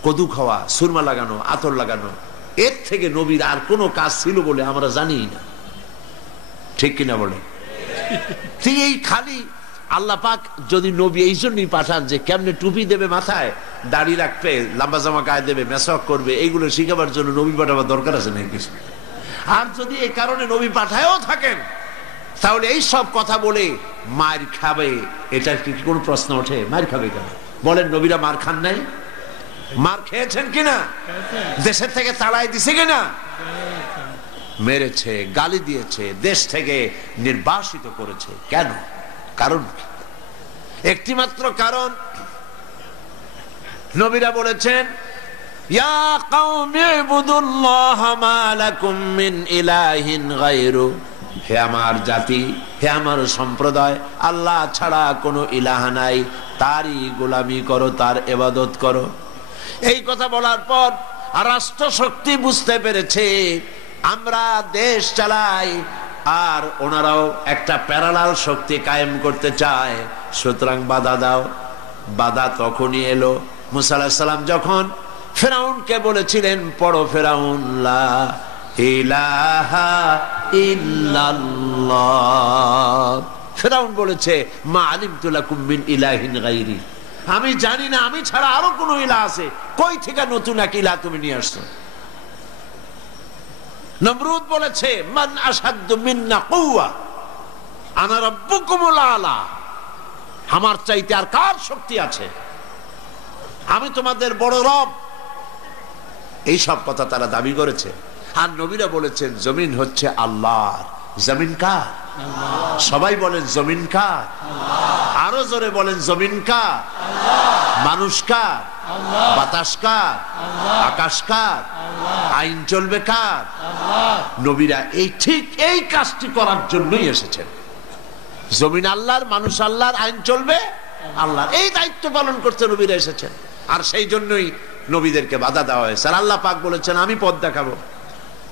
কদু খাওয়া, সুরমা লাগানো, আতর লাগানো। এর থেকে নবীর আর কোনো কাজ ছিল বলে আমরা জানি না, ঠিক কিনা বলে? ঠিক এই খালি আল্লাহ পাক যদি নবী এই জন্যই পাঠান যে কেমনে টুপি দেবে মাথায়, দাড়ি রাখবে, লম্বা জামা গায়ে দেবে, মেসওয়াক করবে, এইগুলো শিখাবার জন্য নবী পাঠাবার দরকার আছে না কিছু? আর যদি এই কারণে নবী পাঠায়ও থাকেন, তাহলে এই সব কথা বলে মার খাবে, এটা কি কোনো প্রশ্ন ওঠে? মার খাবে কেন? বলেন, নবীরা মার খান নাই? মার খেয়েছেন কিনা? দেশের থেকে তাড়াই দিছে কিনা? মেরেছে, গালি দিয়েছে, দেশ থেকে নির্বাসিত করেছে। কেন? কারণ একটি মাত্র কারণ, নবীরা বলেছেন, ইয়া কওমি ইবুদুল্লাহ মা লাকুম মিন ইলাহিন গায়রু হে আমার জাতি, হে আমার সম্প্রদায়, আল্লাহ ছাড়া কোনো ইলাহ নাই, তারই গোলামি করো, তার ইবাদত করো। এই কথা বলার পর রাষ্ট্র শক্তি বুঝতে পেরেছে আমরা দেশ চালাই, আর ওনারাও একটা প্যারালাল শক্তি কায়েম করতে চায়, সুতরাং বাধা দাও। বাধা তখনই এলো মুসা আলাইহিস সালাম যখন ফিরআউনকে বলেছিলেন, পড়ো ফিরআউন লা ইলাহা ইল্লাল্লাহ। ফিরআউন বলেছে মা আলিমতু লাকুম মিন ইলাহিন গায়রি, আমি জানি না আমি ছাড়া আরো কোন ইলাহ আছে, কই থেকে নতুন এক ইলাহ তুমি নিয়ে আসছো। নমরুদ বলেছে মান আশাদ্দু মিন্না কুওয়া আনা রাব্বুকুমুল আলা, আমার চাইতে আর কার শক্তি আছে, আমি তোমাদের বড় রব। এই সব কথা তারা দাবি করেছে। আর নবীরা বলেছেন জমিন হচ্ছে আল্লাহর। জমিন কার? সবাই বলেন জমিন কার? আরো জোরে বলেন জমিন কার? মানুষ কার? বাতাস কার? আকাশ কার? আইন চলবে কার? নবীরা এই ঠিক এই কাজটি করার জন্যই এসেছেন। জমিন আল্লাহর, মানুষ আল্লাহর, আইন চলবে আল্লাহর, এই দায়িত্ব পালন করতে নবীরা এসেছেন। আর সেই জন্যই নবীদেরকে বাধা দেওয়া হয়েছে। আর আল্লাহ পাক বলেছেন আমি পথ দেখাবো,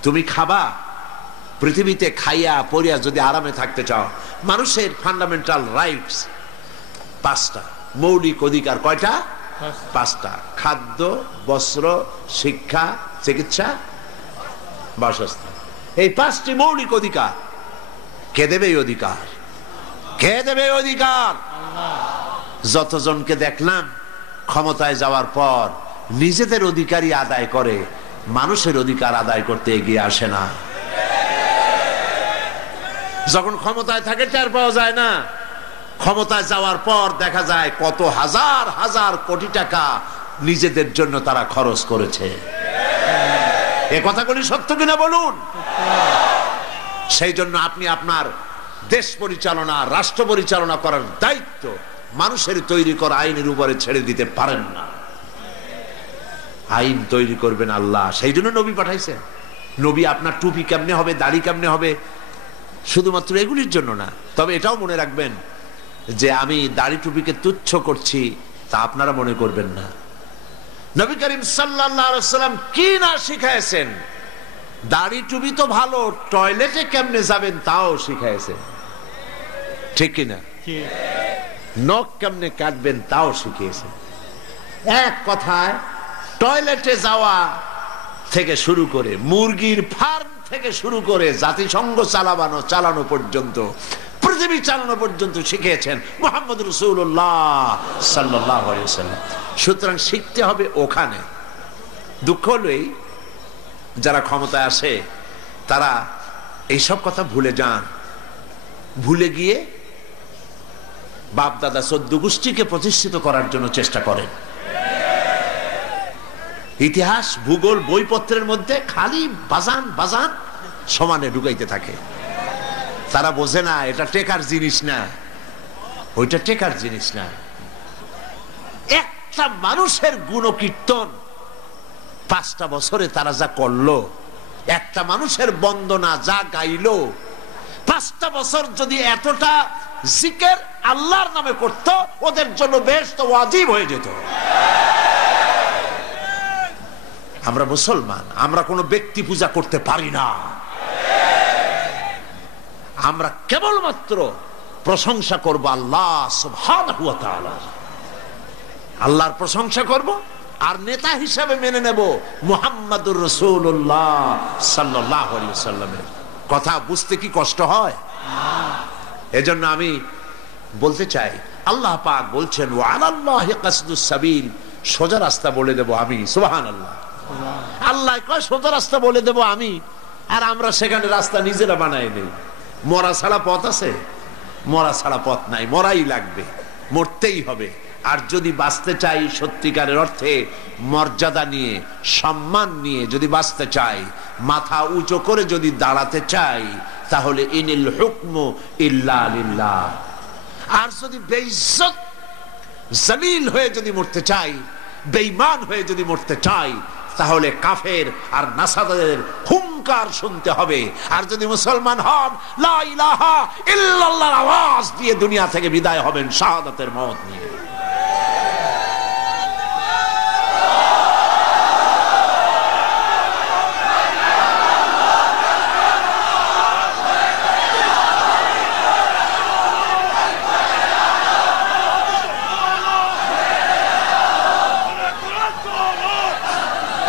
তুমি খাবা। পৃথিবীতে খাইয়া পরিয়া যদি আরামে থাকতে চাও, মানুষের ফান্ডামেন্টাল রাইটস পাঁচটা, মৌলিক অধিকার কয়টা? পাঁচটা। খাদ্য, বস্ত্র, শিক্ষা, চিকিৎসা, বাসস্থান। এই পাঁচটি মৌলিক অধিকার। কে দেবে এই অধিকার? কে দেবে অধিকার? যতজনকে দেখলাম ক্ষমতায় যাওয়ার পর নিজেদের অধিকারই আদায় করে, মানুষের অধিকার আদায় করতে এগিয়ে আসে না। যখন ক্ষমতায় থাকে টের পাওয়া যায় না, ক্ষমতায় যাওয়ার পর দেখা যায় কত হাজার হাজার কোটি টাকা নিজেদের জন্য তারা খরচ করেছে। এ কথাগুলি সত্য কিনা বলুন? সেই জন্য আপনি আপনার দেশ পরিচালনা, রাষ্ট্র পরিচালনা করার দায়িত্ব মানুষের তৈরি করা আইনের উপরে ছেড়ে দিতে পারেন না। আইন তৈরি করবেন আল্লাহ, সেই জন্য নবী পাঠাইছেন। নবী আপনার টুপি কেমনে হবে, দাড়ি কেমনে হবে, শুধুমাত্র এগুলির জন্য না। তবে এটাও মনে রাখবেন যে আমি দাড়ি টুপিকে তুচ্ছ করছি তা আপনারা মনে করবেন না। নবী করিম সাল্লাল্লাহু আলাইহি ওয়াসাল্লাম কি না শিখাইছেন। দাড়ি টুপি তো ভালো, টয়লেটে কেমনে যাবেন তাও শিখাইছেন, ঠিক কিনা? নখ কেমনে কাটবেন তাও শিখিয়েছেন। এক কথায় টয়লেটে যাওয়া থেকে শুরু করে, মুরগির ফার্ম থেকে শুরু করে, জাতিসংঘ চালানো পর্যন্ত, পৃথিবী চালানো পর্যন্ত শিখিয়েছেন মুহাম্মদ রাসূলুল্লাহ সাল্লাল্লাহু আলাইহি ওয়াসাল্লাম। সুতরাং শিখতে হবে ওখানে। দুঃখ হলেই যারা ক্ষমতায় আসে তারা এইসব কথা ভুলে যান, ভুলে গিয়ে বাপ দাদা 14 গোষ্ঠীকে প্রতিষ্ঠিত করার জন্য চেষ্টা করেন। ইতিহাস, ভূগোল, বইপত্রের মধ্যে খালি বাজান বাজান সমানে ঢুকাইতে থাকে। তারা বোঝে না এটা টেকার জিনিস না, ওইটা টেকার জিনিস না। একটা মানুষের গুণকীর্তন 5টা বছরে তারা যা করলো, একটা মানুষের বন্দনা যা গাইলো, 5টা বছর যদি এতটা জিকির আল্লাহর নামে করত, ওদের জন্য বেহেশত ওয়াজিব হয়ে যেত। আমরা মুসলমান, আমরা কোনো ব্যক্তি পূজা করতে পারি না। আমরা কেবলমাত্র প্রশংসা করব আল্লাহ সুবহানাহু ওয়া তাআলা, আল্লাহর প্রশংসা করব, আর নেতা হিসাবে মেনে নেব মুহাম্মাদুর রাসূলুল্লাহ সাল্লাল্লাহু আলাইহি ওয়াসাল্লামের কথা। বুঝতে কি কষ্ট হয়? এজন্য আমি বলতে চাই, আল্লাহ পাক বলছেন ওয়া আলাল্লাহি কাসদুস সাবিল, সোজা রাস্তা বলে দেব আমি। সুবহানাল্লাহ। আল্লাহ কয় সোজা রাস্তা বলে দেব আমি, আর আমরা সেখানে রাস্তা নিজেরা বানাই নেই। মরা ছাড়া পথ আছে? মরা ছাড়া পথ নাই, মরাই লাগবে, মরতেই হবে। আর যদি বাঁচতে চাই সত্যিকারের অর্থে মর্যাদা নিয়ে, সম্মান নিয়ে যদি বাঁচতে চাই, মাথা উঁচু করে যদি দাঁড়াতে চাই, তাহলে ইনিল হুকমু ইল্লা লিল্লাহ। আর যদি বেইজ্জত জলিল হয়ে যদি মরতে চাই, বেঈমান হয়ে যদি মরতে চাই, তাহলে কাফের আর নাসারাদের হুঙ্কার শুনতে হবে। আর যদি মুসলমান হন, লা ইলাহা ইল্লাল্লাহর আওয়াজ দিয়ে দুনিয়া থেকে বিদায় হবেন শাহাদাতের মওত নিয়ে।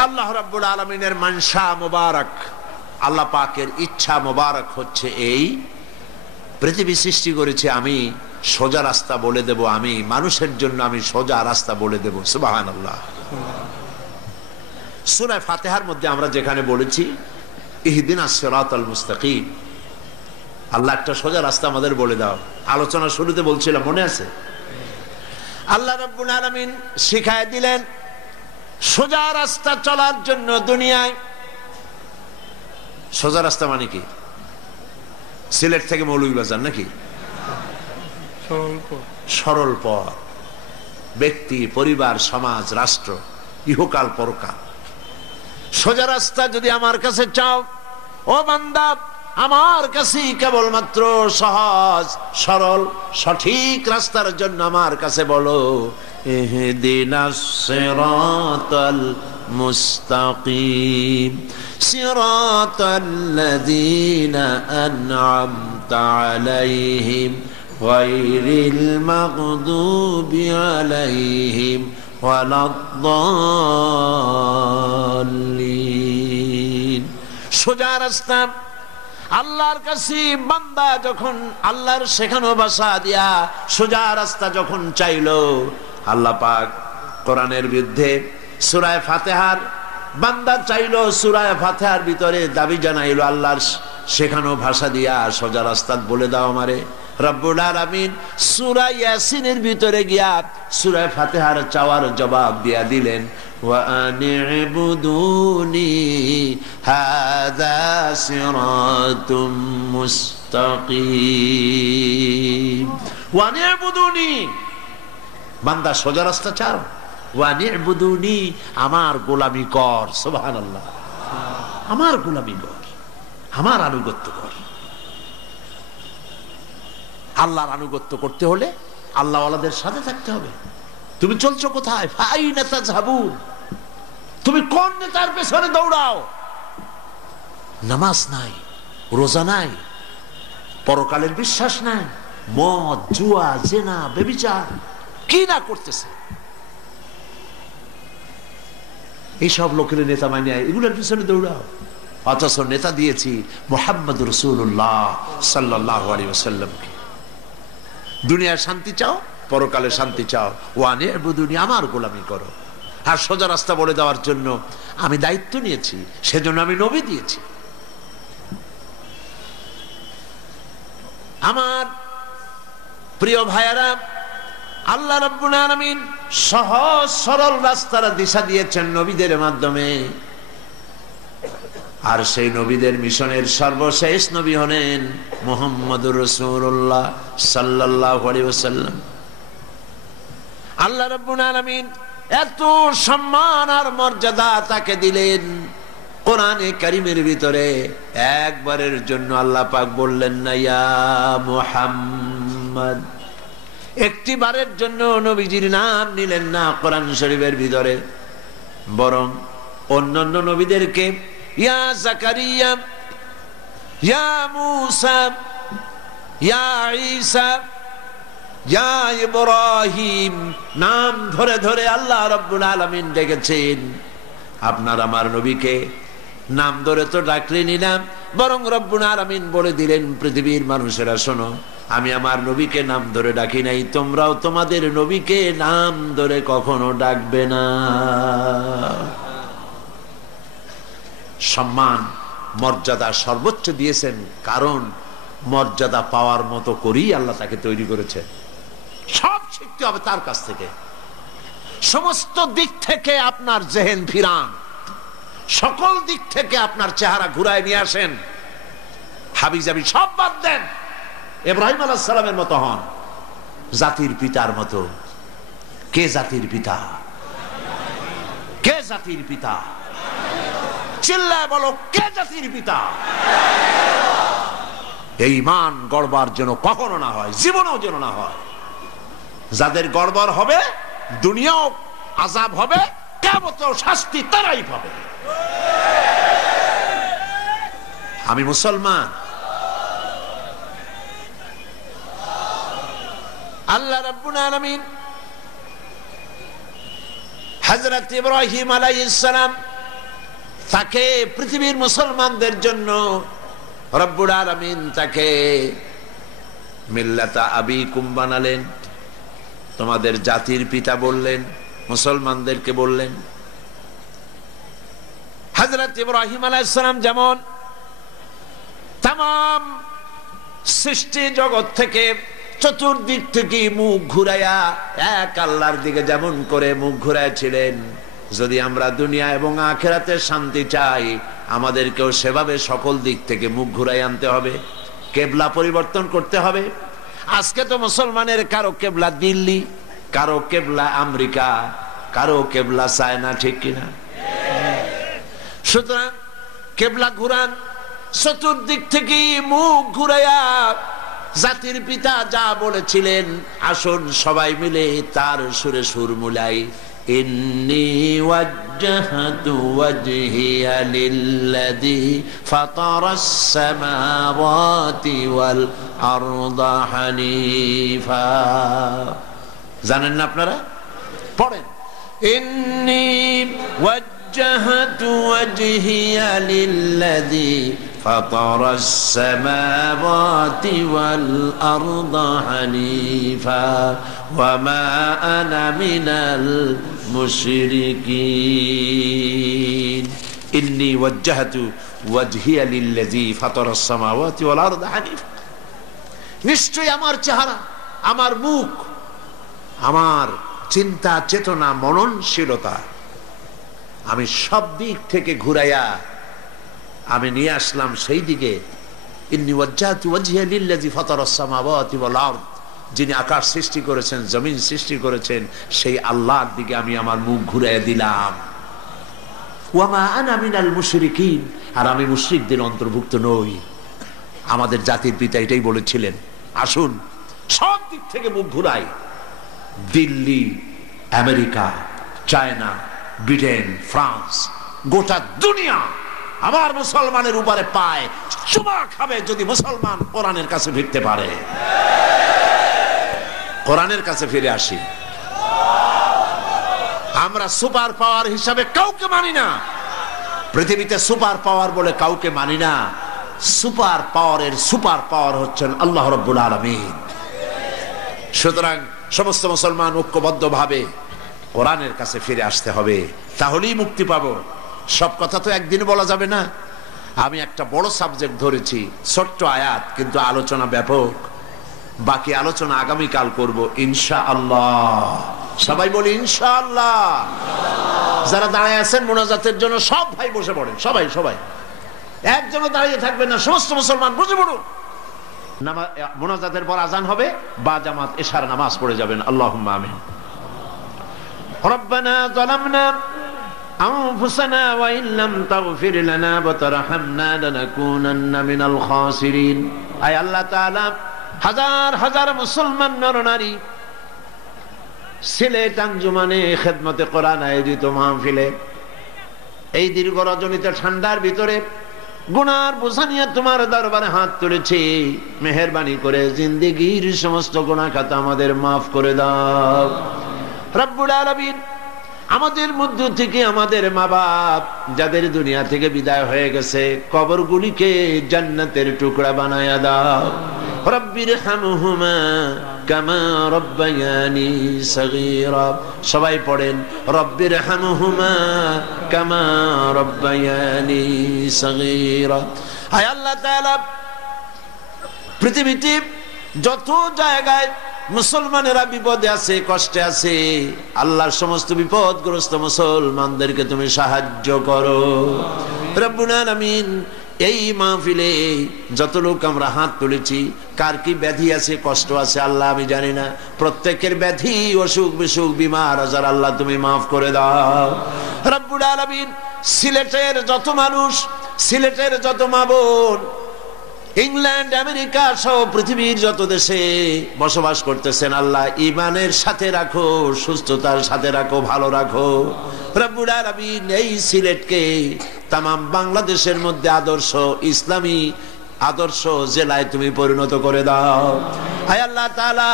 আল্লাহ রাব্বুল আলামিনের মানশা মুবারক, আল্লাহ পাকের ইচ্ছা মুবারক হচ্ছে এই, পৃথিবী সৃষ্টি করেছে আমি, সোজা রাস্তা বলে দেব আমি, মানুষের জন্য আমি সোজা রাস্তা বলে দেব। সুবহানাল্লাহ। সূরা ফাতিহার মধ্যে আমরা যেখানে বলেছি ইহদিনাস সিরাতাল মুস্তাকিম, আল্লাহ একটা সোজা রাস্তা আমাদের বলে দাও। আলোচনা শুরুতে বলছিলাম, মনে আছে? আল্লাহ রাব্বুল আলামিন শিখায় দিলেন সোজা রাস্তা চলার জন্য দুনিয়ায়। সোজা রাস্তা মানে কি? সিলেট থেকে মৌলভীবাজার নাকি? সরল পথ, ব্যক্তি, পরিবার, সমাজ, রাষ্ট্র, ইহকাল পরকাল। সোজা রাস্তা যদি আমার কাছে চাও ও বান্দা, আমার কাছে কেবলমাত্র সহজ সরল সঠিক রাস্তার জন্য আমার কাছে বলো ইহদিনাস সিরাতাল মুস্তাকিম সিরাতাল্লাযীনা আন'আমতা আলাইহিম গায়রিল মাগদুবি আলাইহিম ওয়ালাদ-দাল্লিন। সোজা রাস্তা আল্লাহর কাছে বান্দা যখন আল্লাহর শেখানো ভাষা দিয়া সোজা রাস্তা যখন চাইলো, আল্লাহ পাক কোরআনের বিরুদ্ধে সূরা ফাতিহার বান্দা চাইলো, সূরা ফাতিহার ভিতরে দাবি জানাইলো আল্লাহর শেখানো ভাষা দিয়া সোজা রাস্তা বলে দাও আমারে। রব্বুল আলামিন সূরা ইয়াসিনের ভিতরে গিয়া সূরা ফাতিহার চাওয়ার জবাব দিয়া দিলেন, ওয়া আনি'বুদুনি হাযা সিরাতুম মুস্তাকিম। ওয়া আনি'বুদুনি, বান্দা সোজা রাস্তা চাও, ওয়া আনি'বুদুনি, আমার গোলামি কর। সুবহানাল্লাহ। আমার গোলামি কর, আমার আনুগত্য কর। আল্লাহর আনুগত্য করতে হলে আল্লাহওয়ালাদের সাথে থাকতে হবে। তুমি চলছো কোথায়? ফাইনা তাযহাবুন, তুমি কোন নেতার পেছনে দৌড়াও? নামাজ নাই, রোজা নাই, পরকালের বিশ্বাস নাই, মদ, জুয়া, জেনা, ব্যভিচার কি না করতেছে। এইসব লোকের নেতা মানিয়ে এগুলোর পিছনে দৌড়াও। অথচ নেতা দিয়েছি মুহাম্মদ রাসূলুল্লাহ সাল্লাল্লাহু আলাইহি ওয়াসাল্লামকে। দুনিয়ার শান্তি চাও, পরকালে শান্তি চাও, ওয়া আনি'বুদুনি, আমার গোলামি করো। আর সোজা রাস্তা বলে দেওয়ার জন্য আমি দায়িত্ব নিয়েছি, সেজন্য আমি নবী দিয়েছি। আমার প্রিয় ভাইয়েরা, আল্লাহ রাব্বুল আলামিন সহজ সরল রাস্তার দিশা দিয়েছেন নবীদের মাধ্যমে। আর সেই নবীদের মিশনের সর্বশেষ নবী হলেন মুহাম্মদুর রাসূলুল্লাহ সাল্লাল্লাহু আলাইহি ওয়াসাল্লাম। আল্লাহ রাব্বুল আলামিন এত সম্মান আর মর্যাদা তাকে দিলেন, কোরআনে কারীমের ভিতরে একবারের জন্য আল্লাহ পাক বললেন না ইয়া মুহাম্মদ, একটিবারের জন্য নবীজির নাম নিলেন না কোরআন শরীফের ভিতরে, বরং অন্যান্য নবীদেরকে ইয়া জাকারিয়া, ইয়া মূসা, ইয়া ঈসা, ইয়া ইব্রাহিম নাম ধরে ধরে আল্লাহ রাব্বুল আলামিন ডেকেছেন। আপনার আমার নবীকে নাম ধরে তো ডাকলেনই না, বরং রব্বুল আলামিন বলে দিলেন পৃথিবীর মানুষেরা শোনো, আমি আমার নবীকে নাম ধরে ডাকি নাই, তোমরাও তোমাদের নবীকে নাম ধরে কখনো ডাকবে না। সম্মান মর্যাদা সর্বোচ্চ দিয়েছেন, কারণ মর্যাদা পাওয়ার মতো করেই আল্লাহ তাকে তৈরি করেছে। সব শিখতে হবে তার কাছ থেকে, সমস্ত দিক থেকে আপনার জেহেন ফিরান, সকল দিক থেকে আপনার চেহারা ঘুরায় নিয়ে আসেন, হাবিজাবি সব বাদ দেন, ইব্রাহিম আলাইহিস সালামের মতো হন, জাতির পিতার মতো। কে জাতির পিতা? কে জাতির পিতা? চিল্লায় বলো, কে জাতির পিতা? এই ঈমান গড়বার যেন কখনো না হয়, জীবনেও যেন না হয়। যাদের গড়বড় হবে, দুনিয়াও আযাব হবে, কিয়ামতেও শাস্তি তারাই পাবে। আমি মুসলমান। আল্লাহ রাব্বুল আলামিন হযরত ইব্রাহিম আলাইহিস সালাম তাকে পৃথিবীর মুসলমানদের জন্য রব্বুল আলামিন তাকে মিল্লাতা আবিকুম বানালেন, তোমাদের জাতির পিতা বললেন, মুসলমানদেরকে বললেন। হযরত ইব্রাহিম আলাইহিস সালাম যেমন তামাম সৃষ্টি জগৎ থেকে চতুর্দিক থেকে মুখ ঘুরাইয়া এক আল্লাহর দিকে যেমন করে মুখ ঘুরাইছিলেন, যদি আমরা দুনিয়া এবং আখিরাতে শান্তি চাই, আমাদেরকেও সেভাবে সকল দিক থেকে মুখ ঘুরাই আনতে হবে, কেবলা পরিবর্তন করতে হবে। আজকে তো মুসলমানের কারো কেবলা দিল্লি, কারো কেবলা আমেরিকা, কারো কেবলা চায়না, ঠিক কিনা? সুতরাং কেবলা ঘুরান, চতুর্দিক থেকে মুখ ঘুরাইয়া জাতির পিতা যা বলেছিলেন, আসুন সবাই মিলে তার সুরে সুর মিলাই। ইন্নী ওয়াজ্জাহতু ওয়াজহিয়া লিল্লাযী ফাতারাস সামাওয়াতি ওয়াল আরদা হানিফা। জানেন না আপনারা? পড়েন, ইন্নী ওয়াজ্জাহতু ওয়াজহিয়া লিল্লাযী فطر السماوات والأرض حنيفا وما أنا من المشركين إني وجهت وجهي للذي فطر السماوات والأرض حنيفا। নিশ্চয় আমার চেহারা, আমার মুখ, আমার চিন্তা চেতনা মননশীলতা আমি সব দিক থেকে ঘুরাইয়া আমি নিয়ে আসলাম সেই দিকে। ইন্নী ওয়াজ্জাহতু ওয়াজহিয়া লিল্লাযী ফাতারাস সামাওয়াতি ওয়াল আরদ, যিনি আকাশ সৃষ্টি করেছেন, জমিন সৃষ্টি করেছেন, সেই আল্লাহর দিকে আমি আমার মুখ ঘুরাইয়া দিলাম। ওয়া মা আনা মিনাল মুশরিকিন, আর আমি মুশরিকদের অন্তর্ভুক্ত নই। আমাদের জাতির পিতা এটাই বলেছিলেন, আসুন সব দিক থেকে মুখ ঘুরাই। Delhi, America, China, Britain, France, গোটা দুনিয়া আমার মুসলমানের উপরে পায় চুমা খাবে যদি মুসলমান কোরআনের কাছে ফিরতে পারে। কোরআনের কাছে ফিরে আসি। আমরা সুপার পাওয়ার হিসাবে কাউকে মানি না, পৃথিবীতে সুপার পাওয়ার বলে কাউকে মানি না। সুপার পাওয়ারের সুপার পাওয়ার হচ্ছেন আল্লাহ রাব্বুল আলামিন। সুতরাং সমস্ত মুসলমান ঐক্যবদ্ধভাবে কোরআনের কাছে ফিরে আসতে হবে, তাহলেই মুক্তি পাবো। সব কথা তো একদিন বলা যাবে না। আমি একটা বড় সাবজেক্ট ধরেছি, ছোট্ট আয়াত, কিন্তু আলোচনা ব্যাপক। বাকি আলোচনা আগামীকাল করব ইনশাআল্লাহ। সবাই বলি ইনশাআল্লাহ। যারা দাঁড়ায় আছেন মোনাজাতের জন্য সব ভাই বসে পড়েন, সবাই সবাই, একজনও দাঁড়িয়ে থাকবেন না, সমস্ত মুসলমান বসে পড়ুন। মোনাজাতের পর আজান হবে, বা জামাত এশার নামাজ পড়ে যাবেন। আল্লাহুম্মা আমিন। রব্বানা যালামনা أنفسنا وإن لم تغفر لنا وترحمنا لنكونن من الخاسرين। أي الله تعالى হাজার হাজার মুসলমান নরনারী সিলেট আঞ্জুমানে খেদমতে কোরআন আয়োজিত মাহফিলে এই দীর্ঘ রজনীতে ঠান্ডার ভিতরে গুনার বোঝা নিয়ে তোমার দরবারে হাত তুলেছি। মেহেরবানি করে জিন্দেগীর সমস্ত গুনাহ খাতা আমাদের মাফ করে দাও রব্বুল আলামিন। আমাদের মধ্য থেকে আমাদের মা বাপ যাদের দুনিয়া থেকে বিদায় হয়ে গেছে, কবরগুলিকে জান্নাতের টুকরা বানায়া দাও। রব্বির হামহুমা কামা রব্বায়ানি সগীরা। সবাই পড়েন, রব্বির হামহুমা কামা রব্বায়ানি সগীরা। আয় আল্লাহ তাআলা, পৃথিবীতে যত জায়গায় মুসলমানেরা বিপদে আছে, কষ্টে আছে, আল্লাহর সমস্ত বিপদগ্রস্ত মুসলমানদেরকে তুমি সাহায্য করো রব্বুল আলামিন। এই মাহফিলে যত লোক আমরা হাত তুলেছি, কার কি ব্যাধি আছে, কষ্ট আছে আল্লাহ আমি জানি না। প্রত্যেকের ব্যাধি, অসুখ বিসুখ, বিমার আজার আল্লাহ তুমি মাফ করে দাও রব্বুল আলামিন। সিলেটের যত মানুষ, সিলেটের যত মা বোন, ইংল্যান্ড, আমেরিকা সহ পৃথিবীর যত দেশে বসবাস করতেছেন, আল্লাহ ইমানের সাথে রাখো, সুস্থতার সাথে রাখো, ভালো রাখো রব্বুল আলামিন। এই সিলেটকে তাম বাংলাদেশের মধ্যে আদর্শ ইসলামী আদর্শ জেলায় তুমি পরিণত করে দাও। আয় আল্লাহ তাআলা,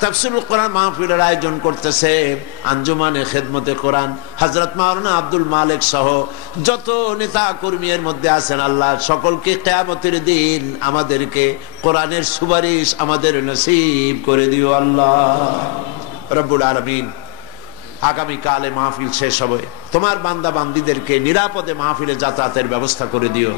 তাফসীরুল কোরআন মাহফিলের আয়োজন করতেছে আঞ্জুমানে খেদমতে কোরআন হযরত মাওলানা আব্দুল মালিক সহ যত নেতা কর্মীর মধ্যে আছেন, আল্লাহ সকলকে কিয়ামতের দিন আমাদেরকে কোরআনের সুপারিশ আমাদের নসিব করে দিও আল্লাহ রব্বুল আলামিন। আগামী কালে মাহফিল শেষ হবে, তোমার বান্দা বান্দীদেরকে নিরাপদে মাহফিলে যাতায়াতের ব্যবস্থা করে দিও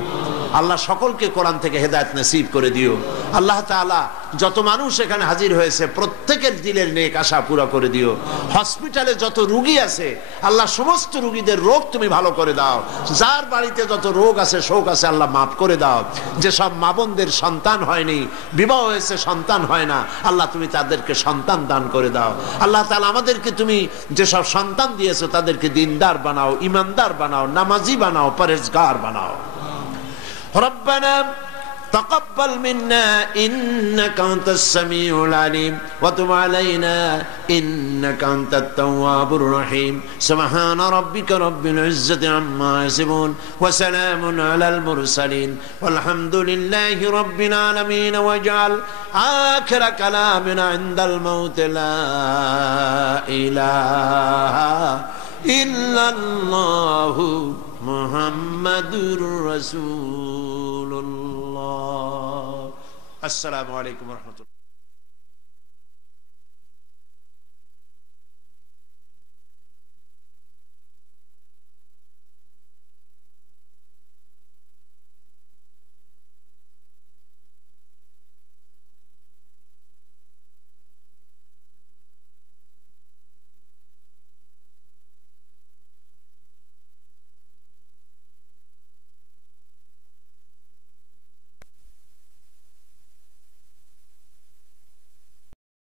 আল্লাহ। সকলকে কোরআন থেকে হেদায়েত নসিব করে দিও আল্লাহ তাআলা। যত মানুষ এখানে হাজির হয়েছে প্রত্যেকের দিলের নেক আশা পুরো করে দিও। হসপিটালে যত রোগী আছে আল্লাহ, সমস্ত রোগীদের রোগ তুমি ভালো করে দাও। যার বাড়িতে যত রোগ আছে শোক আছে আল্লাহ মাফ করে দাও। যেসব মা বোনদের সন্তান হয়নি, বিবাহ হয়েছে সন্তান হয় না, আল্লাহ তুমি তাদেরকে সন্তান দান করে দাও আল্লাহ তাআলা। আমাদেরকে তুমি যেসব সন্তান দিয়েছো তাদেরকে দিনদার বানাও, ইমানদার বানাও, নামাজি বানাও, পরেজগার বানাও। রব্বানা تقبل منا إنك أنت السميع العليم وتب علينا إنك أنت التواب الرحيم سبحان ربك رب العزة عما يصفون وسلام على المرسلين والحمد لله رب العالمين واجعل آخر كلامنا عند الموت لا إله إلا الله মুহাম্মাদুর রাসূলুল্লাহ। আসসালামু আলাইকুম ওয়া রাহমাতুল্লাহ।